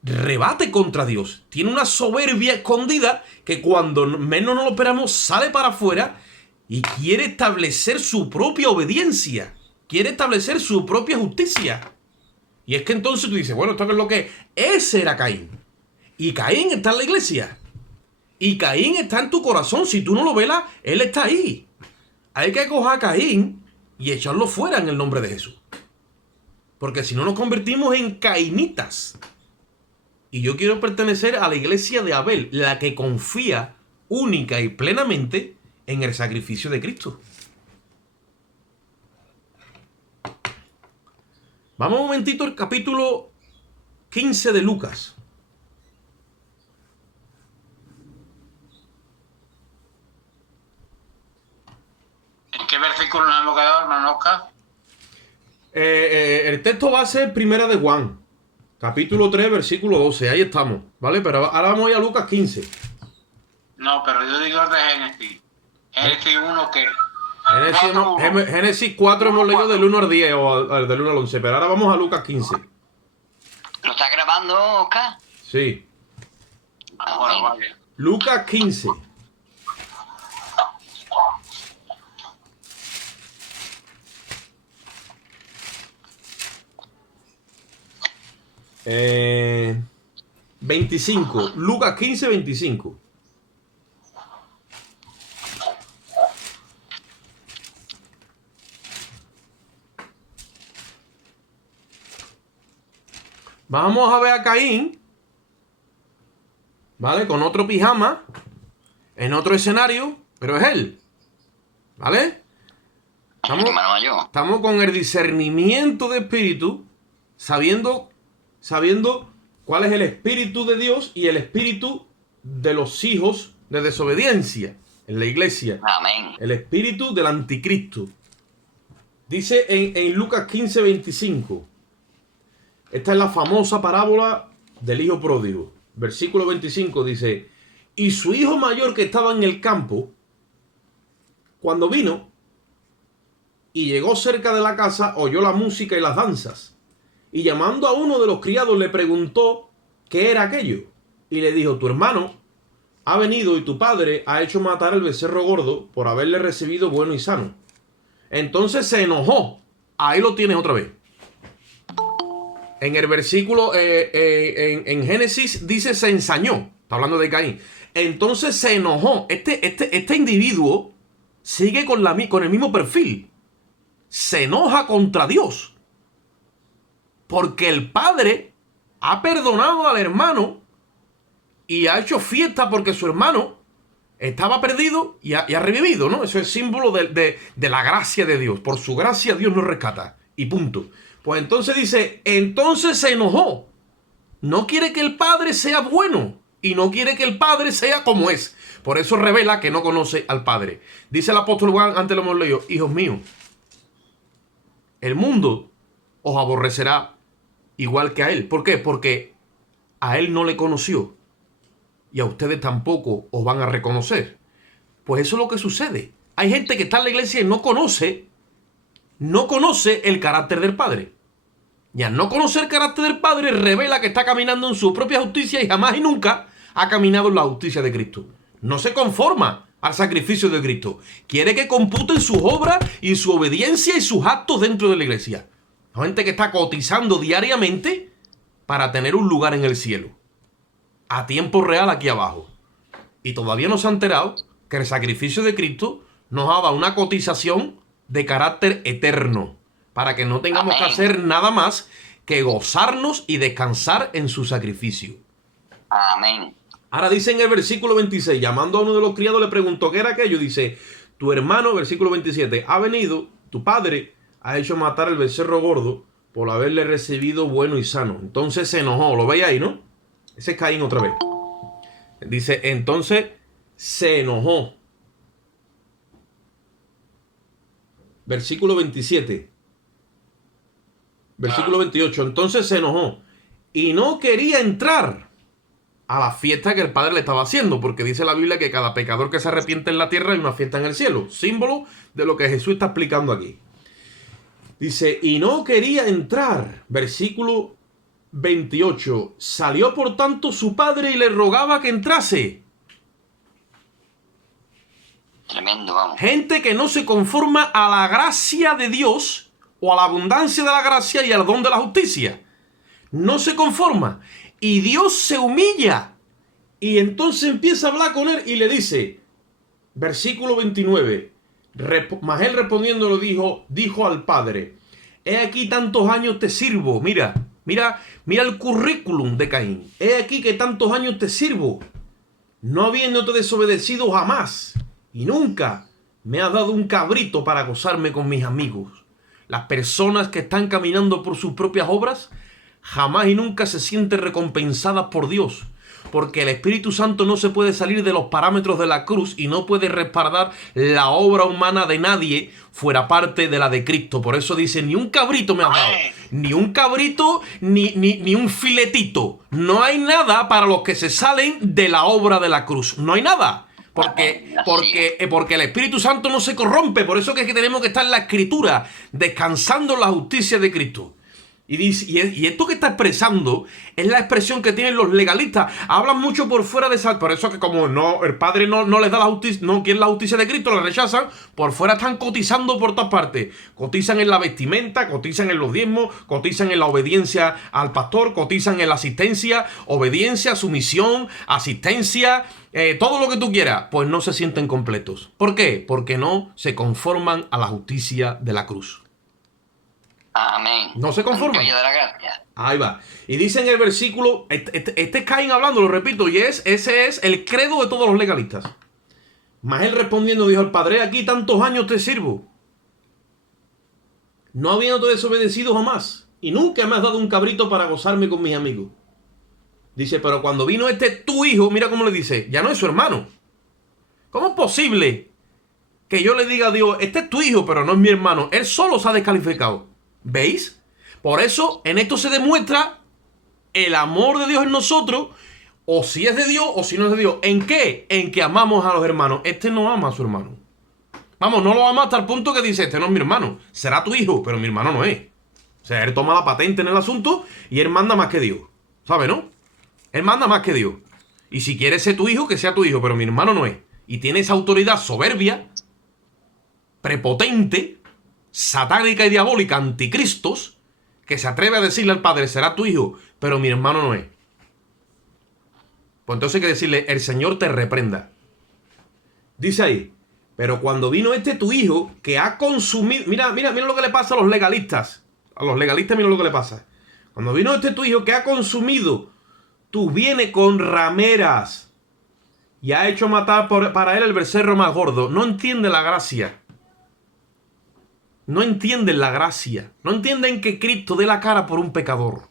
Rebate contra Dios. Tiene una soberbia escondida que cuando menos nos lo esperamos sale para afuera y quiere establecer su propia obediencia. Quiere establecer su propia justicia. Y es que entonces tú dices: bueno, ¿esto qué es lo que es? Ese era Caín. Y Caín está en la iglesia. Y Caín está en tu corazón. Si tú no lo velas, él está ahí. Hay que coger a Caín y echarlo fuera en el nombre de Jesús. Porque si no, nos convertimos en cainitas. Y yo quiero pertenecer a la iglesia de Abel, la que confía única y plenamente en el sacrificio de Cristo. Vamos un momentito al capítulo 15 de Lucas. ¿En qué versículo nos hemos quedado, hermano Oscar? El texto va a ser Primera de Juan, capítulo 3, versículo 12. Ahí estamos, ¿vale? Pero ahora vamos a ir a Lucas 15. No, pero yo digo de Génesis. Génesis 1 que... Génesis 4 hemos leído del 1 al 10 o del 1 al 11, pero ahora vamos a Lucas 15. ¿Lo estás grabando, Oscar? Sí. Bueno, vale. Lucas 15. Eh, 25. Lucas 15, 25. Vamos a ver a Caín, ¿vale? Con otro pijama, en otro escenario, pero es él, ¿vale? Estamos con el discernimiento de espíritu, sabiendo cuál es el espíritu de Dios y el espíritu de los hijos de desobediencia. en la iglesia. Amén. El espíritu del anticristo. Dice en Lucas 15, 25. Esta es la famosa parábola del hijo pródigo. Versículo 25 dice: y su hijo mayor que estaba en el campo, cuando vino y llegó cerca de la casa, oyó la música y las danzas. Y llamando a uno de los criados le preguntó qué era aquello. Y le dijo: tu hermano ha venido y tu padre ha hecho matar al becerro gordo por haberle recibido bueno y sano. Entonces se enojó. Ahí lo tienes otra vez. En el versículo, en Génesis dice se ensañó. Está hablando de Caín. Entonces se enojó. Este individuo sigue con el mismo perfil. Se enoja contra Dios. Porque el padre ha perdonado al hermano y ha hecho fiesta porque su hermano estaba perdido y ha revivido, ¿no? Eso es símbolo de la gracia de Dios. Por su gracia Dios nos rescata. Y punto. Pues entonces dice, entonces se enojó. No quiere que el padre sea bueno y no quiere que el padre sea como es. Por eso revela que no conoce al padre. Dice el apóstol Juan, antes lo hemos leído: hijos míos, el mundo os aborrecerá igual que a él. ¿Por qué? Porque a él no le conoció y a ustedes tampoco os van a reconocer. Pues eso es lo que sucede. Hay gente que está en la iglesia y no conoce el carácter del Padre. Y al no conocer el carácter del Padre, revela que está caminando en su propia justicia y jamás y nunca ha caminado en la justicia de Cristo. No se conforma al sacrificio de Cristo. Quiere que computen sus obras y su obediencia y sus actos dentro de la iglesia. Hay gente que está cotizando diariamente para tener un lugar en el cielo. A tiempo real aquí abajo. Y todavía no se ha enterado que el sacrificio de Cristo nos ha dado una cotización de carácter eterno, para que no tengamos que hacer nada más que gozarnos y descansar en su sacrificio. Amén. Ahora dice en el versículo 26, llamando a uno de los criados le preguntó qué era aquello. Dice: tu hermano, versículo 27, ha venido, tu padre ha hecho matar el becerro gordo por haberle recibido bueno y sano. Entonces se enojó. Lo veis ahí, ¿no? Ese es Caín otra vez. Dice, entonces se enojó. Versículo 27. Versículo 28. Entonces se enojó y no quería entrar a la fiesta que el padre le estaba haciendo, porque dice la Biblia que cada pecador que se arrepiente en la tierra hay una fiesta en el cielo. Símbolo de lo que Jesús está explicando aquí. Dice, y no quería entrar. Versículo 28. Salió por tanto su padre y le rogaba que entrase. Tremendo, vamos. Gente que no se conforma a la gracia de Dios o a la abundancia de la gracia y al don de la justicia. No se conforma. Y Dios se humilla. Y entonces empieza a hablar con él y le dice, versículo 29. Mas él respondiendo dijo al padre: he aquí tantos años te sirvo. Mira el currículum de Caín. He aquí que tantos años te sirvo, no habiéndote desobedecido jamás. Y nunca me has dado un cabrito para gozarme con mis amigos. Las personas que están caminando por sus propias obras jamás y nunca se sienten recompensadas por Dios. Porque el Espíritu Santo no se puede salir de los parámetros de la cruz y no puede respaldar la obra humana de nadie fuera parte de la de Cristo. Por eso dice, ni un cabrito me has dado. Ni un cabrito, ni un filetito. No hay nada para los que se salen de la obra de la cruz. No hay nada. Porque el Espíritu Santo no se corrompe. Por eso es que tenemos que estar en la Escritura, descansando en la justicia de Cristo. Y dice, y esto que está expresando es la expresión que tienen los legalistas. Hablan mucho por fuera de esa. Por eso que como no, el Padre no les da la justicia, no quieren la justicia de Cristo, la rechazan. Por fuera están cotizando por todas partes. Cotizan en la vestimenta, cotizan en los diezmos, cotizan en la obediencia al pastor, cotizan en la asistencia, obediencia, sumisión, asistencia, todo lo que tú quieras. Pues no se sienten completos. ¿Por qué? Porque no se conforman a la justicia de la cruz. Amén. No se conforman. De la gracia. Ahí va. Y dice en el versículo, este es Caín hablando, lo repito, y ese es el credo de todos los legalistas. Mas él respondiendo dijo al padre: aquí tantos años te sirvo, no habiéndote desobedecido jamás, y nunca me has dado un cabrito para gozarme con mis amigos. Dice, pero cuando vino tu hijo, mira cómo le dice, ya no es su hermano, ¿Cómo es posible que yo le diga a Dios, este es tu hijo, pero no es mi hermano? Él solo se ha descalificado. ¿Veis? Por eso en esto se demuestra el amor de Dios en nosotros, o si es de Dios o si no es de Dios. ¿En qué? En que amamos a los hermanos. Este no ama a su hermano. Vamos, no lo ama hasta el punto que dice, este no es mi hermano. Será tu hijo, pero mi hermano no es. O sea, él toma la patente en el asunto y él manda más que Dios. ¿Sabe, no? Él manda más que Dios. Y si quiere ser tu hijo, que sea tu hijo, pero mi hermano no es. Y tiene esa autoridad soberbia, prepotente, satánica y diabólica, anticristos, que se atreve a decirle al padre, será tu hijo, pero mi hermano no es. Pues entonces hay que decirle, el Señor te reprenda. Dice ahí, pero cuando vino este tu hijo, que ha consumido... Mira lo que le pasa a los legalistas. A los legalistas mira lo que le pasa. Cuando vino este tu hijo, que ha consumido tus bienes con rameras y ha hecho matar para él el becerro más gordo. No entiende la gracia. No entienden la gracia. No entienden que Cristo dé la cara por un pecador.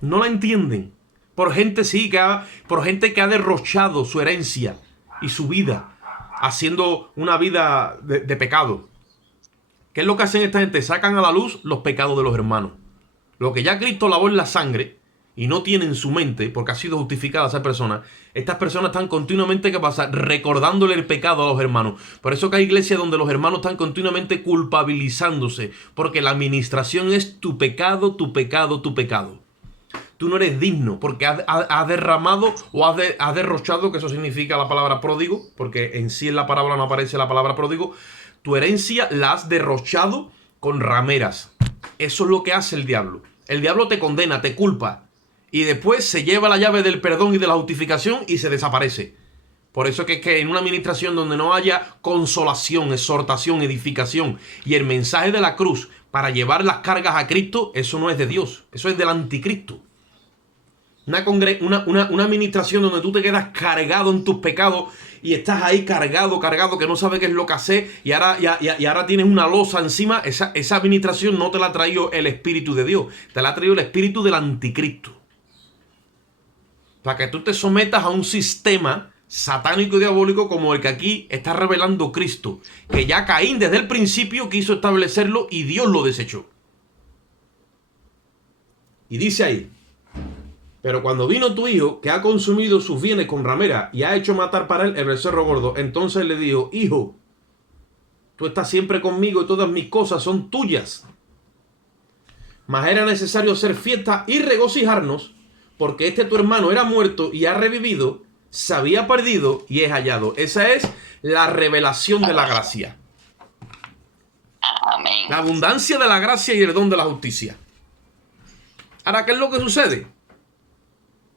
No la entienden. Por gente por gente que ha derrochado su herencia y su vida, haciendo una vida de pecado. ¿Qué es lo que hacen esta gente? Sacan a la luz los pecados de los hermanos. Lo que ya Cristo lavó en la sangre y no tiene en su mente, porque ha sido justificada esa persona, estas personas están continuamente, ¿qué pasa? Recordándole el pecado a los hermanos. Por eso que hay iglesias donde los hermanos están continuamente culpabilizándose, porque la administración es tu pecado, tu pecado, tu pecado. Tú no eres digno porque has derramado o has derrochado, que eso significa la palabra pródigo, porque en sí en la parábola no aparece la palabra pródigo. Tu herencia la has derrochado con rameras. Eso es lo que hace el diablo. El diablo te condena, te culpa, y después se lleva la llave del perdón y de la justificación y se desaparece. Por eso que es que en una administración donde no haya consolación, exhortación, edificación y el mensaje de la cruz para llevar las cargas a Cristo, eso no es de Dios, eso es del anticristo. Una administración donde tú te quedas cargado en tus pecados y estás ahí cargado, que no sabes qué es lo que hacer y ahora tienes una losa encima. Esa administración no te la ha traído el Espíritu de Dios, te la ha traído el Espíritu del anticristo. Para que tú te sometas a un sistema satánico y diabólico como el que aquí está revelando Cristo, que ya Caín desde el principio quiso establecerlo y Dios lo desechó. Y dice ahí, pero cuando vino tu hijo, que ha consumido sus bienes con ramera y ha hecho matar para él el becerro gordo, entonces le dijo, hijo, tú estás siempre conmigo y todas mis cosas son tuyas. Mas era necesario hacer fiesta y regocijarnos, porque este tu hermano era muerto y ha revivido, se había perdido y es hallado. Esa es la revelación de la gracia. Amén. La abundancia de la gracia y el don de la justicia. Ahora, ¿qué es lo que sucede?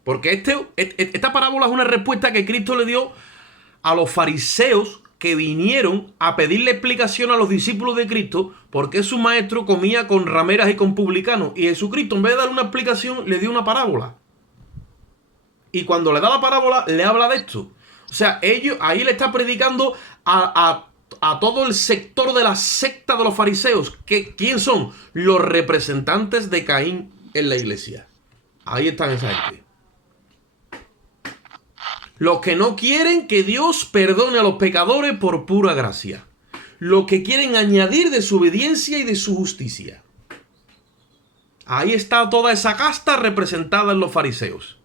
Porque esta parábola es una respuesta que Cristo le dio a los fariseos que vinieron a pedirle explicación a los discípulos de Cristo porque su maestro comía con rameras y con publicanos. Y Jesucristo, en vez de dar una explicación, le dio una parábola. Y cuando le da la parábola, le habla de esto. O sea, ahí le está predicando a todo el sector de la secta de los fariseos. ¿Quién son? Los representantes de Caín en la iglesia. Ahí están esa gente. Los que no quieren que Dios perdone a los pecadores por pura gracia. Los que quieren añadir de su obediencia y de su justicia. Ahí está toda esa casta representada en los fariseos.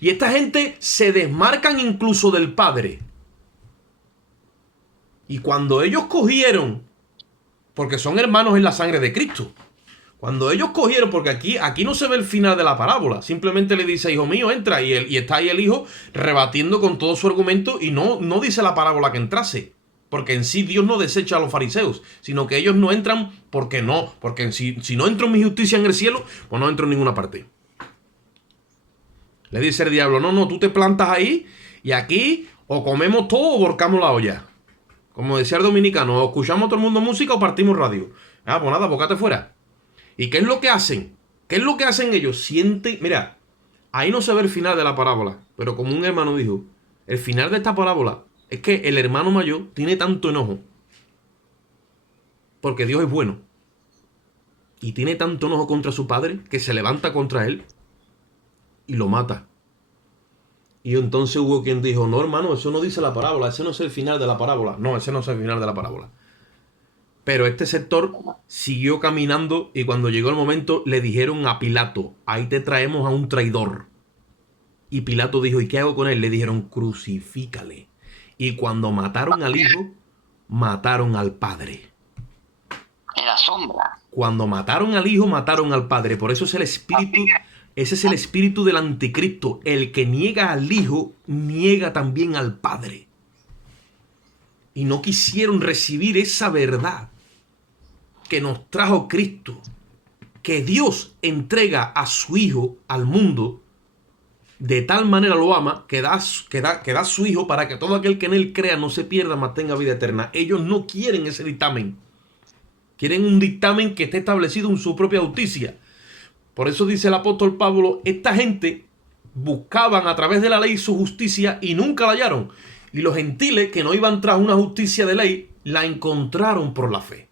Y esta gente se desmarcan incluso del Padre. Y cuando ellos cogieron, porque son hermanos en la sangre de Cristo, cuando ellos cogieron, porque aquí no se ve el final de la parábola, simplemente le dice, hijo mío, entra, y está ahí el hijo rebatiendo con todo su argumento, y no dice la parábola que entrase, porque en sí Dios no desecha a los fariseos, sino que ellos no entran porque si no entro en mi justicia en el cielo, pues no entro en ninguna parte. Le dice el diablo, no, tú te plantas ahí, y aquí o comemos todo o volcamos la olla. Como decía el dominicano, o escuchamos todo el mundo música o partimos radio. Pues nada, bócate fuera. ¿Y qué es lo que hacen? ¿Qué es lo que hacen ellos? Mira, ahí no se ve el final de la parábola, pero como un hermano dijo, el final de esta parábola es que el hermano mayor tiene tanto enojo, porque Dios es bueno, y tiene tanto enojo contra su padre, que se levanta contra él y lo mata. Y entonces hubo quien dijo, no hermano, eso no dice la parábola, ese no es el final de la parábola. No, ese no es el final de la parábola. Pero este sector siguió caminando y cuando llegó el momento le dijeron a Pilato, ahí te traemos a un traidor. Y Pilato dijo, ¿y qué hago con él? Le dijeron, crucifícale. Y cuando mataron al hijo, mataron al padre. En la sombra. Cuando mataron al hijo, mataron al padre. Por eso es el espíritu, ese es el espíritu del anticristo. El que niega al hijo, niega también al padre. Y no quisieron recibir esa verdad que nos trajo Cristo. Que Dios entrega a su hijo al mundo. De tal manera lo ama que da su hijo para que todo aquel que en él crea no se pierda, mas tenga vida eterna. Ellos no quieren ese dictamen. Quieren un dictamen que esté establecido en su propia justicia. Por eso dice el apóstol Pablo, esta gente buscaban a través de la ley su justicia y nunca la hallaron. Y los gentiles que no iban tras una justicia de ley, la encontraron por la fe.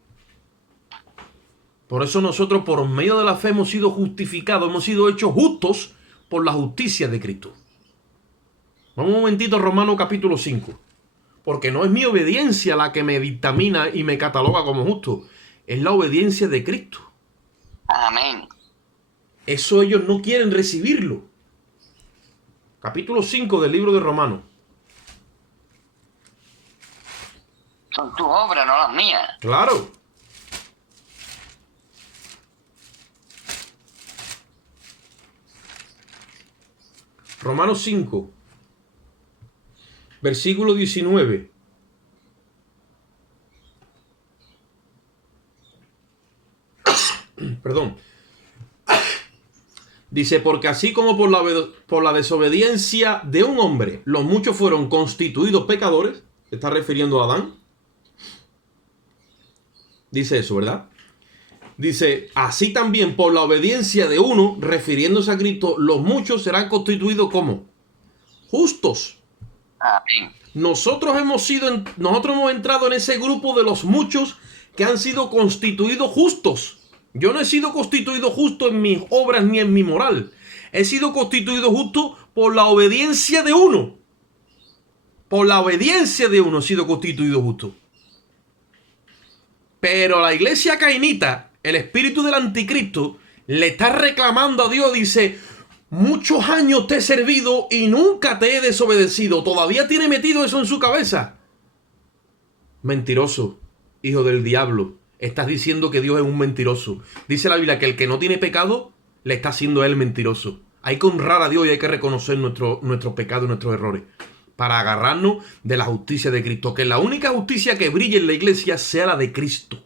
Por eso nosotros por medio de la fe hemos sido justificados, hemos sido hechos justos por la justicia de Cristo. Vamos un momentito a Romanos capítulo 5. Porque no es mi obediencia la que me dictamina y me cataloga como justo. Es la obediencia de Cristo. Amén. Eso ellos no quieren recibirlo. Capítulo 5 del libro de Romanos. Son tus obras, no las mías. Claro. Romanos 5, versículo 19. Perdón. Dice, porque así como por la desobediencia de un hombre, los muchos fueron constituidos pecadores, se está refiriendo a Adán. Dice eso, ¿verdad? Dice, así también por la obediencia de uno, refiriéndose a Cristo, los muchos serán constituidos como justos. Amén. Nosotros hemos entrado en ese grupo de los muchos que han sido constituidos justos. Yo no he sido constituido justo en mis obras ni en mi moral. He sido constituido justo por la obediencia de uno. Por la obediencia de uno he sido constituido justo. Pero la iglesia cainita, el espíritu del anticristo, le está reclamando a Dios, dice, muchos años te he servido y nunca te he desobedecido. Todavía tiene metido eso en su cabeza. Mentiroso, hijo del diablo. Estás diciendo que Dios es un mentiroso. Dice la Biblia que el que no tiene pecado, le está haciendo a él mentiroso. Hay que honrar a Dios y hay que reconocer nuestros pecados y nuestros errores. Para agarrarnos de la justicia de Cristo. Que la única justicia que brille en la iglesia sea la de Cristo.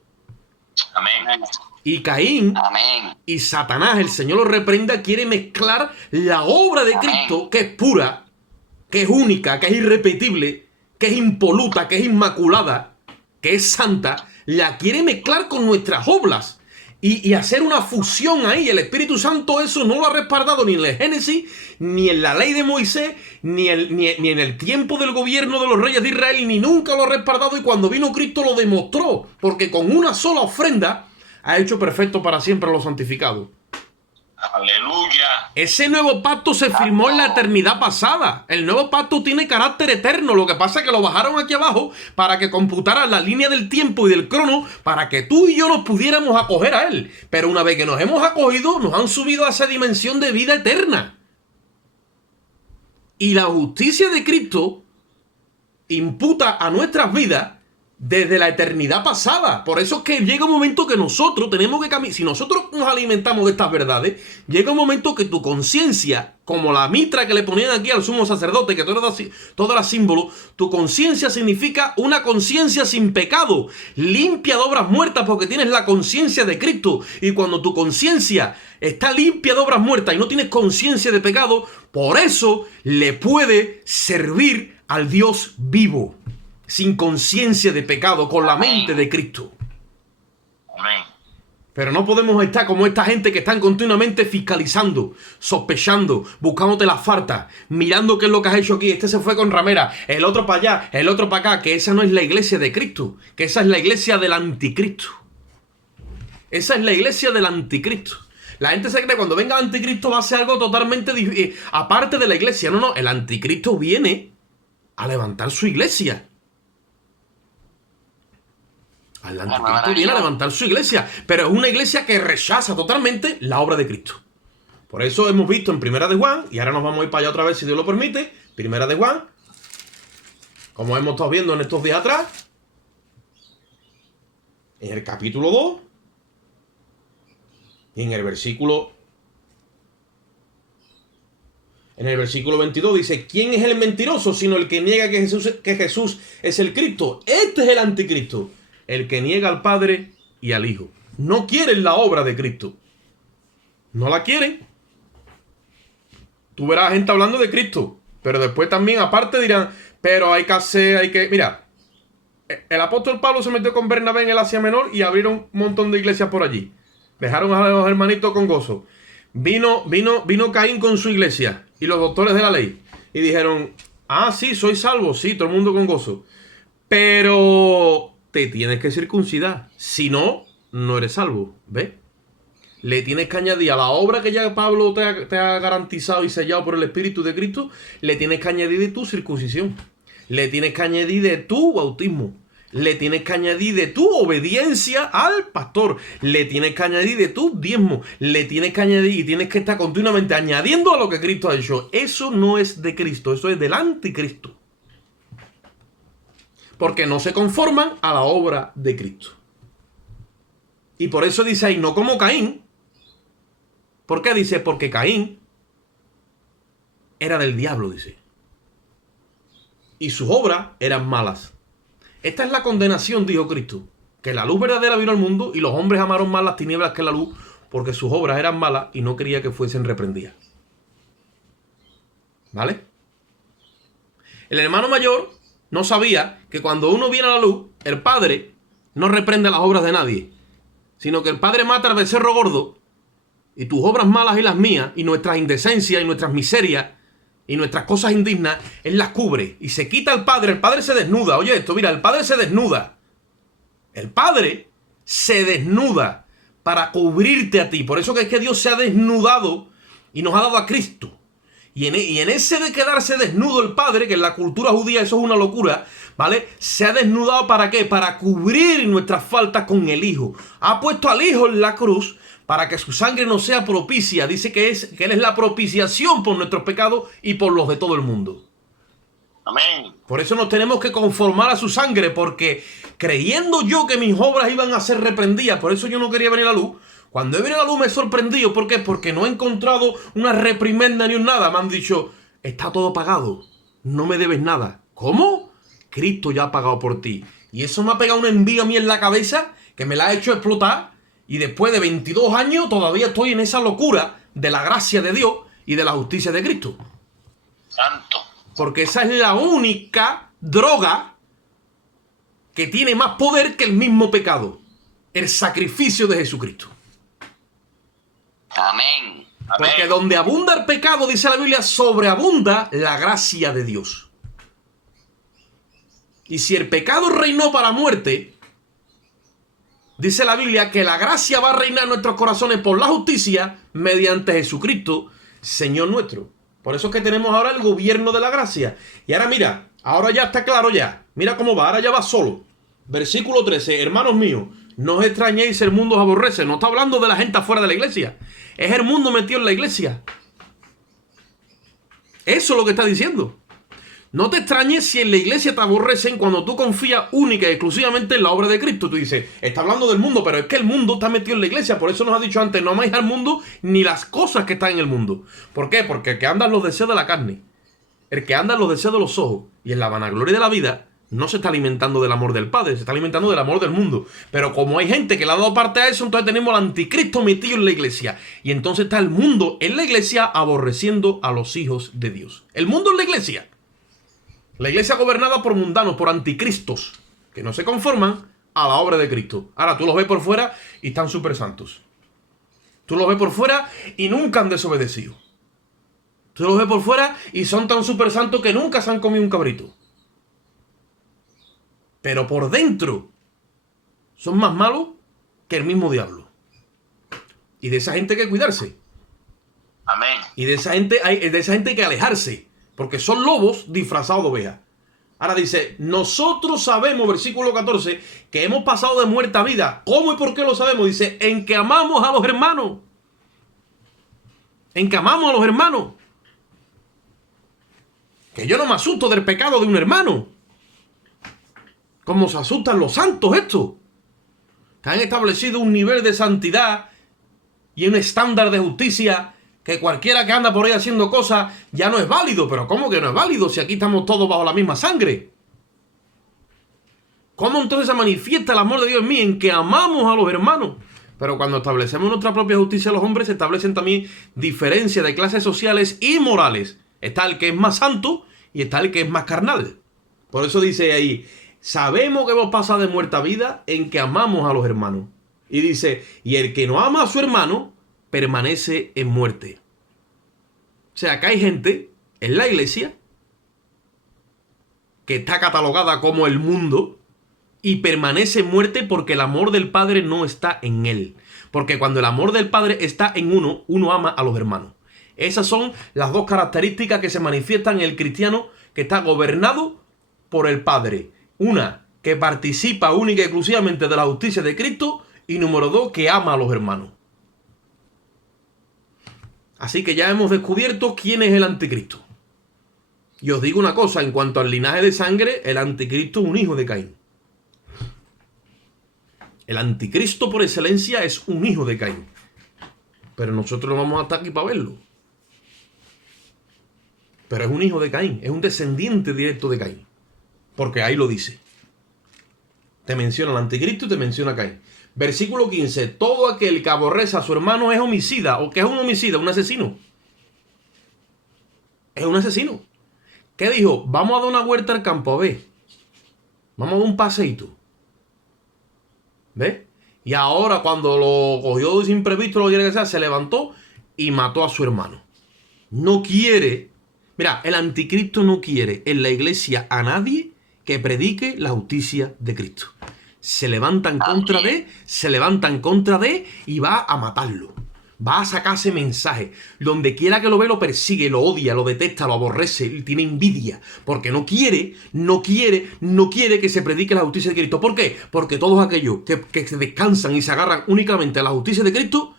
Amén. Y Caín Amén. y Satanás, el Señor lo reprenda, quiere mezclar la obra de Cristo, que es pura, que es única, que es irrepetible, que es impoluta, que es inmaculada, que es santa, la quiere mezclar con nuestras obras y hacer una fusión ahí. El Espíritu Santo eso no lo ha respaldado ni en el Génesis, ni en la ley de Moisés, ni en el tiempo del gobierno de los reyes de Israel, ni nunca lo ha respaldado, y cuando vino Cristo lo demostró, porque con una sola ofrenda ha hecho perfecto para siempre a los santificados. Aleluya. Ese nuevo pacto se firmó en la eternidad pasada. El nuevo pacto tiene carácter eterno. Lo que pasa es que lo bajaron aquí abajo para que computara la línea del tiempo y del crono para que tú y yo nos pudiéramos acoger a él. Pero una vez que nos hemos acogido, nos han subido a esa dimensión de vida eterna. Y la justicia de Cristo imputa a nuestras vidas desde la eternidad pasada. Por eso es que llega un momento que nosotros tenemos que caminar. Si nosotros nos alimentamos de estas verdades, llega un momento que tu conciencia, como la mitra que le ponían aquí al sumo sacerdote, que todo era símbolo, tu conciencia significa una conciencia sin pecado, limpia de obras muertas, porque tienes la conciencia de Cristo. Y cuando tu conciencia está limpia de obras muertas y no tienes conciencia de pecado, por eso le puede servir al Dios vivo, sin conciencia de pecado, con la mente de Cristo. Amén. Pero no podemos estar como esta gente que están continuamente fiscalizando, sospechando, buscándote las faltas, mirando qué es lo que has hecho aquí. Este se fue con ramera, el otro para allá, el otro para acá. Que esa no es la iglesia de Cristo, que esa es la iglesia del anticristo. Esa es la iglesia del anticristo. La gente se cree cuando venga el anticristo va a ser algo totalmente aparte de la iglesia. No, no, el anticristo viene a levantar su iglesia. El anticristo viene a levantar su iglesia, pero es una iglesia que rechaza totalmente la obra de Cristo. Por eso hemos visto en Primera de Juan, y ahora nos vamos a ir para allá otra vez si Dios lo permite, Primera de Juan, como hemos estado viendo en estos días atrás, en el capítulo 2, y en el versículo 22 dice, ¿quién es el mentiroso sino el que niega que Jesús es el Cristo? Este es el anticristo, el que niega al Padre y al Hijo. No quieren la obra de Cristo. No la quieren. Tú verás gente hablando de Cristo, pero después también aparte dirán, pero hay que hacer, Mira, el apóstol Pablo se metió con Bernabé en el Asia Menor y abrieron un montón de iglesias por allí. Dejaron a los hermanitos con gozo. Vino Caín con su iglesia y los doctores de la ley. Y dijeron, sí, soy salvo, sí, todo el mundo con gozo. Pero te tienes que circuncidar. Si no, no eres salvo. ¿Ves? Le tienes que añadir a la obra que ya Pablo te ha garantizado y sellado por el Espíritu de Cristo, le tienes que añadir de tu circuncisión. Le tienes que añadir de tu bautismo. Le tienes que añadir de tu obediencia al pastor. Le tienes que añadir de tu diezmo. Le tienes que añadir y tienes que estar continuamente añadiendo a lo que Cristo ha hecho. Eso no es de Cristo, eso es del anticristo. Porque no se conforman a la obra de Cristo. Y por eso dice ahí, no como Caín. ¿Por qué dice? Porque Caín era del diablo, dice. Y sus obras eran malas. Esta es la condenación, dijo Cristo, que la luz verdadera vino al mundo y los hombres amaron más las tinieblas que la luz porque sus obras eran malas y no quería que fuesen reprendidas. ¿Vale? El hermano mayor no sabía que cuando uno viene a la luz, el Padre no reprende las obras de nadie, sino que el Padre mata al becerro gordo y tus obras malas y las mías y nuestras indecencias y nuestras miserias y nuestras cosas indignas, Él las cubre y se quita al Padre. El Padre se desnuda. Oye esto, mira, el Padre se desnuda. El Padre se desnuda para cubrirte a ti. Por eso que es que Dios se ha desnudado y nos ha dado a Cristo. Y en ese de quedarse desnudo el Padre, que en la cultura judía eso es una locura, ¿vale? Se ha desnudado ¿para qué? Para cubrir nuestras faltas con el Hijo. Ha puesto al Hijo en la cruz para que su sangre nos sea propicia. Dice que Él es la propiciación por nuestros pecados y por los de todo el mundo. Amén. Por eso nos tenemos que conformar a su sangre, porque creyendo yo que mis obras iban a ser reprendidas, por eso yo no quería venir a la luz. Cuando he venido a la luz me he sorprendido. ¿Por qué? Porque no he encontrado una reprimenda ni un nada. Me han dicho, está todo pagado, no me debes nada. ¿Cómo? Cristo ya ha pagado por ti. Y eso me ha pegado una envidia a mí en la cabeza que me la ha hecho explotar. Y después de 22 años todavía estoy en esa locura de la gracia de Dios y de la justicia de Cristo. Santo. Porque esa es la única droga que tiene más poder que el mismo pecado. El sacrificio de Jesucristo. Amén. Porque donde abunda el pecado, dice la Biblia, sobreabunda la gracia de Dios. Y si el pecado reinó para muerte, dice la Biblia que la gracia va a reinar en nuestros corazones por la justicia mediante Jesucristo, Señor nuestro. Por eso es que tenemos ahora el gobierno de la gracia. Y ahora mira, ahora ya está claro ya. Mira cómo va, ahora ya va solo. Versículo 13, hermanos míos, no os extrañéis, el mundo os aborrece. No está hablando de la gente afuera de la iglesia. Es el mundo metido en la iglesia. Eso es lo que está diciendo. No te extrañes si en la iglesia te aborrecen cuando tú confías única y exclusivamente en la obra de Cristo. Tú dices, está hablando del mundo, pero es que el mundo está metido en la iglesia. Por eso nos ha dicho antes, no améis al mundo ni las cosas que están en el mundo. ¿Por qué? Porque el que anda en los deseos de la carne, el que anda en los deseos de los ojos y en la vanagloria de la vida, no se está alimentando del amor del Padre, se está alimentando del amor del mundo. Pero como hay gente que le ha dado parte a eso, entonces tenemos al anticristo metido en la iglesia. Y entonces está el mundo en la iglesia aborreciendo a los hijos de Dios. El mundo en la iglesia. La iglesia gobernada por mundanos, por anticristos, que no se conforman a la obra de Cristo. Ahora tú los ves por fuera y están súper santos. Tú los ves por fuera y nunca han desobedecido. Tú los ves por fuera y son tan súper santos que nunca se han comido un cabrito. Pero por dentro son más malos que el mismo diablo. Y de esa gente hay que cuidarse. Amén. Y de esa gente hay que alejarse. Porque son lobos disfrazados de ovejas. Ahora dice, nosotros sabemos, versículo 14, que hemos pasado de muerte a vida. ¿Cómo y por qué lo sabemos? Dice, en que amamos a los hermanos. En que amamos a los hermanos. Que yo no me asusto del pecado de un hermano. Como se asustan los santos estos. Que han establecido un nivel de santidad y un estándar de justicia que cualquiera que anda por ahí haciendo cosas ya no es válido. Pero ¿cómo que no es válido si aquí estamos todos bajo la misma sangre? ¿Cómo entonces se manifiesta el amor de Dios en mí? En que amamos a los hermanos. Pero cuando establecemos nuestra propia justicia a los hombres, se establecen también diferencias de clases sociales y morales. Está el que es más santo y está el que es más carnal. Por eso dice ahí, sabemos que hemos pasado de muerte a vida en que amamos a los hermanos. Y dice, y el que no ama a su hermano, permanece en muerte. O sea, acá hay gente en la iglesia que está catalogada como el mundo y permanece en muerte porque el amor del Padre no está en él. Porque cuando el amor del Padre está en uno, uno ama a los hermanos. Esas son las dos características que se manifiestan en el cristiano que está gobernado por el Padre. Una, que participa única y exclusivamente de la justicia de Cristo. Y número dos, que ama a los hermanos. Así que ya hemos descubierto quién es el anticristo. Y os digo una cosa, en cuanto al linaje de sangre, el anticristo es un hijo de Caín. El anticristo por excelencia es un hijo de Caín. Pero nosotros no vamos a estar aquí para verlo. Pero es un hijo de Caín, es un descendiente directo de Caín. Porque ahí lo dice. Te menciona el anticristo y te menciona a Caín. Versículo 15. Todo aquel que aborrece a su hermano es homicida. ¿O qué es un homicida? Un asesino. Es un asesino. ¿Qué dijo? Vamos a dar una vuelta al campo, a ver. Vamos a dar un paseíto. ¿Ves? Y ahora cuando lo cogió de imprevisto, lo que quiere que sea, se levantó y mató a su hermano. No quiere. Mira, el anticristo no quiere en la iglesia a nadie que predique la justicia de Cristo. Se levanta en contra de y va a matarlo. Va a sacarse mensaje. Donde quiera que lo ve, lo persigue, lo odia, lo detesta, lo aborrece, tiene envidia. Porque no quiere que se predique la justicia de Cristo. ¿Por qué? Porque todos aquellos que se descansan y se agarran únicamente a la justicia de Cristo,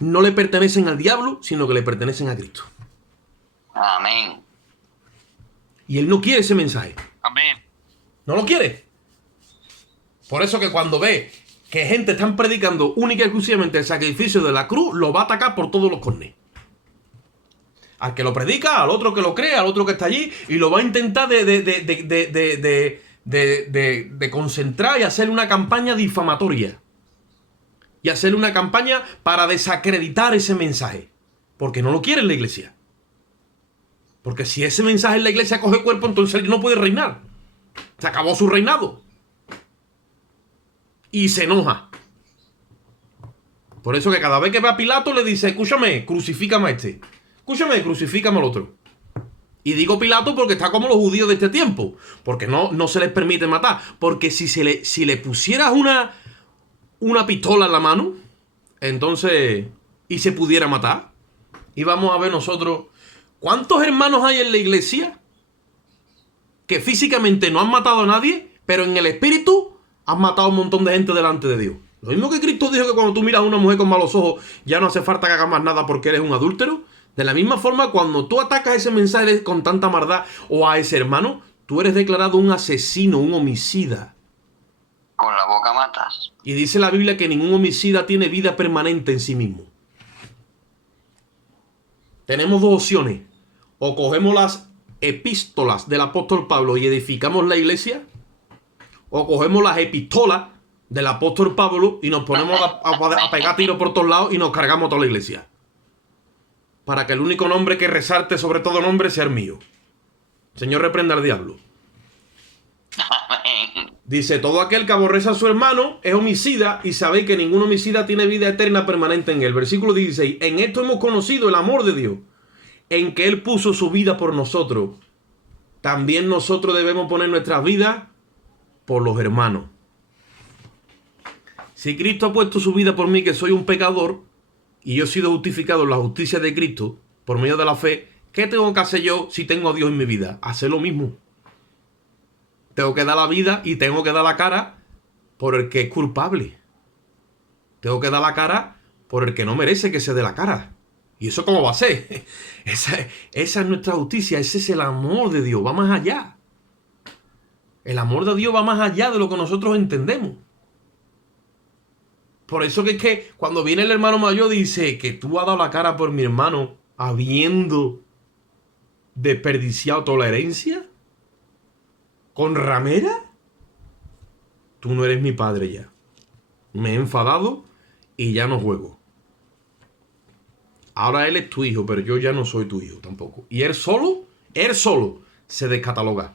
no le pertenecen al diablo, sino que le pertenecen a Cristo. Amén. Y él no quiere ese mensaje. Amén. No lo quiere. Por eso que cuando ve que gente están predicando única y exclusivamente el sacrificio de la cruz, lo va a atacar por todos los cornes. Al que lo predica, al otro que lo cree, al otro que está allí, y lo va a intentar de concentrar y hacer una campaña difamatoria. Y hacer una campaña para desacreditar ese mensaje. Porque no lo quiere en la iglesia. Porque si ese mensaje en la iglesia coge cuerpo, entonces él no puede reinar. Se acabó su reinado. Y se enoja. Por eso que cada vez que va a Pilato le dice, escúchame, crucifícame a este. Escúchame, crucifícame al otro. Y digo Pilato porque está como los judíos de este tiempo. Porque no se les permite matar. Porque si le pusieras una pistola en la mano, entonces, y se pudiera matar, y vamos a ver nosotros, ¿cuántos hermanos hay en la iglesia que físicamente no han matado a nadie, pero en el espíritu han matado a un montón de gente delante de Dios? Lo mismo que Cristo dijo que cuando tú miras a una mujer con malos ojos, ya no hace falta que hagas más nada porque eres un adúltero. De la misma forma, cuando tú atacas ese mensaje con tanta maldad o a ese hermano, tú eres declarado un asesino, un homicida. Con la boca matas. Y dice la Biblia que ningún homicida tiene vida permanente en sí mismo. Tenemos dos opciones. O cogemos las epístolas del apóstol Pablo y edificamos la iglesia, o cogemos las epístolas del apóstol Pablo y nos ponemos a pegar tiros por todos lados y nos cargamos toda la iglesia. Para que el único nombre que resalte sobre todo nombre sea el mío. Señor, reprenda al diablo. Amén. Dice, todo aquel que aborrece a su hermano es homicida, y sabéis que ningún homicida tiene vida eterna permanente en él. Versículo 16, en esto hemos conocido el amor de Dios, en que Él puso su vida por nosotros. También nosotros debemos poner nuestras vidas por los hermanos. Si Cristo ha puesto su vida por mí, que soy un pecador, y yo he sido justificado en la justicia de Cristo por medio de la fe, ¿qué tengo que hacer yo si tengo a Dios en mi vida? Hacer lo mismo. Tengo que dar la vida y tengo que dar la cara por el que es culpable. Tengo que dar la cara por el que no merece que se dé la cara. ¿Y eso cómo va a ser? Esa es nuestra justicia, ese es el amor de Dios, va más allá. El amor de Dios va más allá de lo que nosotros entendemos. Por eso que es que cuando viene el hermano mayor dice que tú has dado la cara por mi hermano habiendo desperdiciado toda la herencia. ¿Con ramera? Tú no eres mi padre ya. Me he enfadado y ya no juego. Ahora él es tu hijo, pero yo ya no soy tu hijo tampoco. Y él solo se descataloga.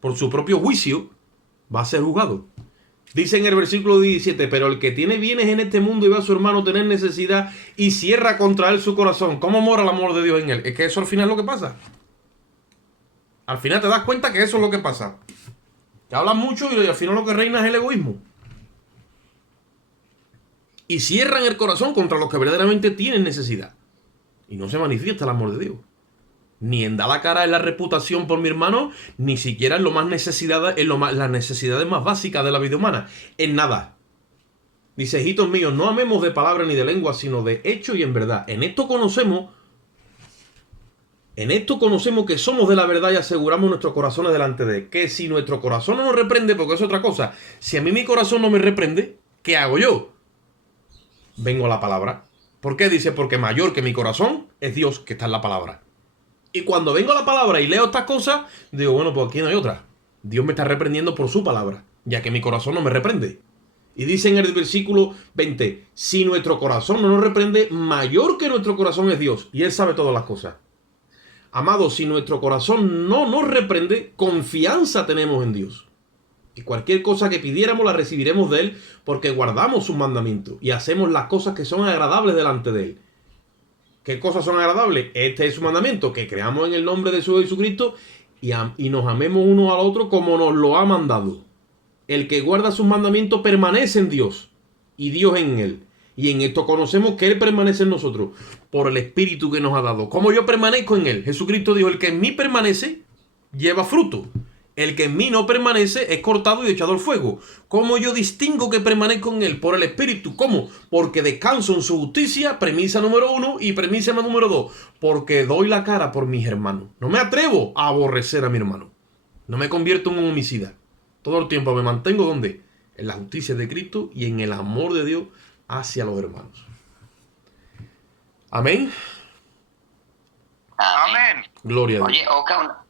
Por su propio juicio va a ser juzgado. Dice en el versículo 17, pero el que tiene bienes en este mundo y ve a su hermano tener necesidad y cierra contra él su corazón. ¿Cómo mora el amor de Dios en él? Es que eso al final es lo que pasa. Al final te das cuenta que eso es lo que pasa. Te hablan mucho y al final lo que reina es el egoísmo. Y cierran el corazón contra los que verdaderamente tienen necesidad. Y no se manifiesta el amor de Dios. Ni en dar la cara en la reputación por mi hermano, ni siquiera en las necesidades más básicas de la vida humana. En nada. Dice, hijitos míos, no amemos de palabra ni de lengua, sino de hecho y en verdad. En esto conocemos que somos de la verdad y aseguramos nuestros corazones delante de él. Que si nuestro corazón no nos reprende, porque es otra cosa, si a mí mi corazón no me reprende, ¿qué hago yo? Vengo a la palabra. ¿Por qué? Dice, porque mayor que mi corazón es Dios que está en la palabra. Y cuando vengo a la palabra y leo estas cosas, digo, bueno, pues aquí no hay otra. Dios me está reprendiendo por su palabra, ya que mi corazón no me reprende. Y dice en el versículo 20, si nuestro corazón no nos reprende, mayor que nuestro corazón es Dios. Y Él sabe todas las cosas. Amados, si nuestro corazón no nos reprende, confianza tenemos en Dios. Y cualquier cosa que pidiéramos la recibiremos de Él porque guardamos sus mandamientos y hacemos las cosas que son agradables delante de Él. ¿Qué cosas son agradables? Este es su mandamiento, que creamos en el nombre de su Jesucristo y nos amemos uno al otro como nos lo ha mandado. El que guarda sus mandamientos permanece en Dios y Dios en Él. Y en esto conocemos que Él permanece en nosotros por el Espíritu que nos ha dado. ¿Cómo yo permanezco en Él? Jesucristo dijo, el que en mí permanece lleva fruto. El que en mí no permanece es cortado y echado al fuego. ¿Cómo yo distingo que permanezco en Él? Por el Espíritu. ¿Cómo? Porque descanso en su justicia, premisa número 1, y premisa número 2. Porque doy la cara por mis hermanos. No me atrevo a aborrecer a mi hermano. No me convierto en un homicida. Todo el tiempo me mantengo ¿dónde? En la justicia de Cristo y en el amor de Dios hacia los hermanos. Amén. Amén. Gloria a Dios. Oye, Oka,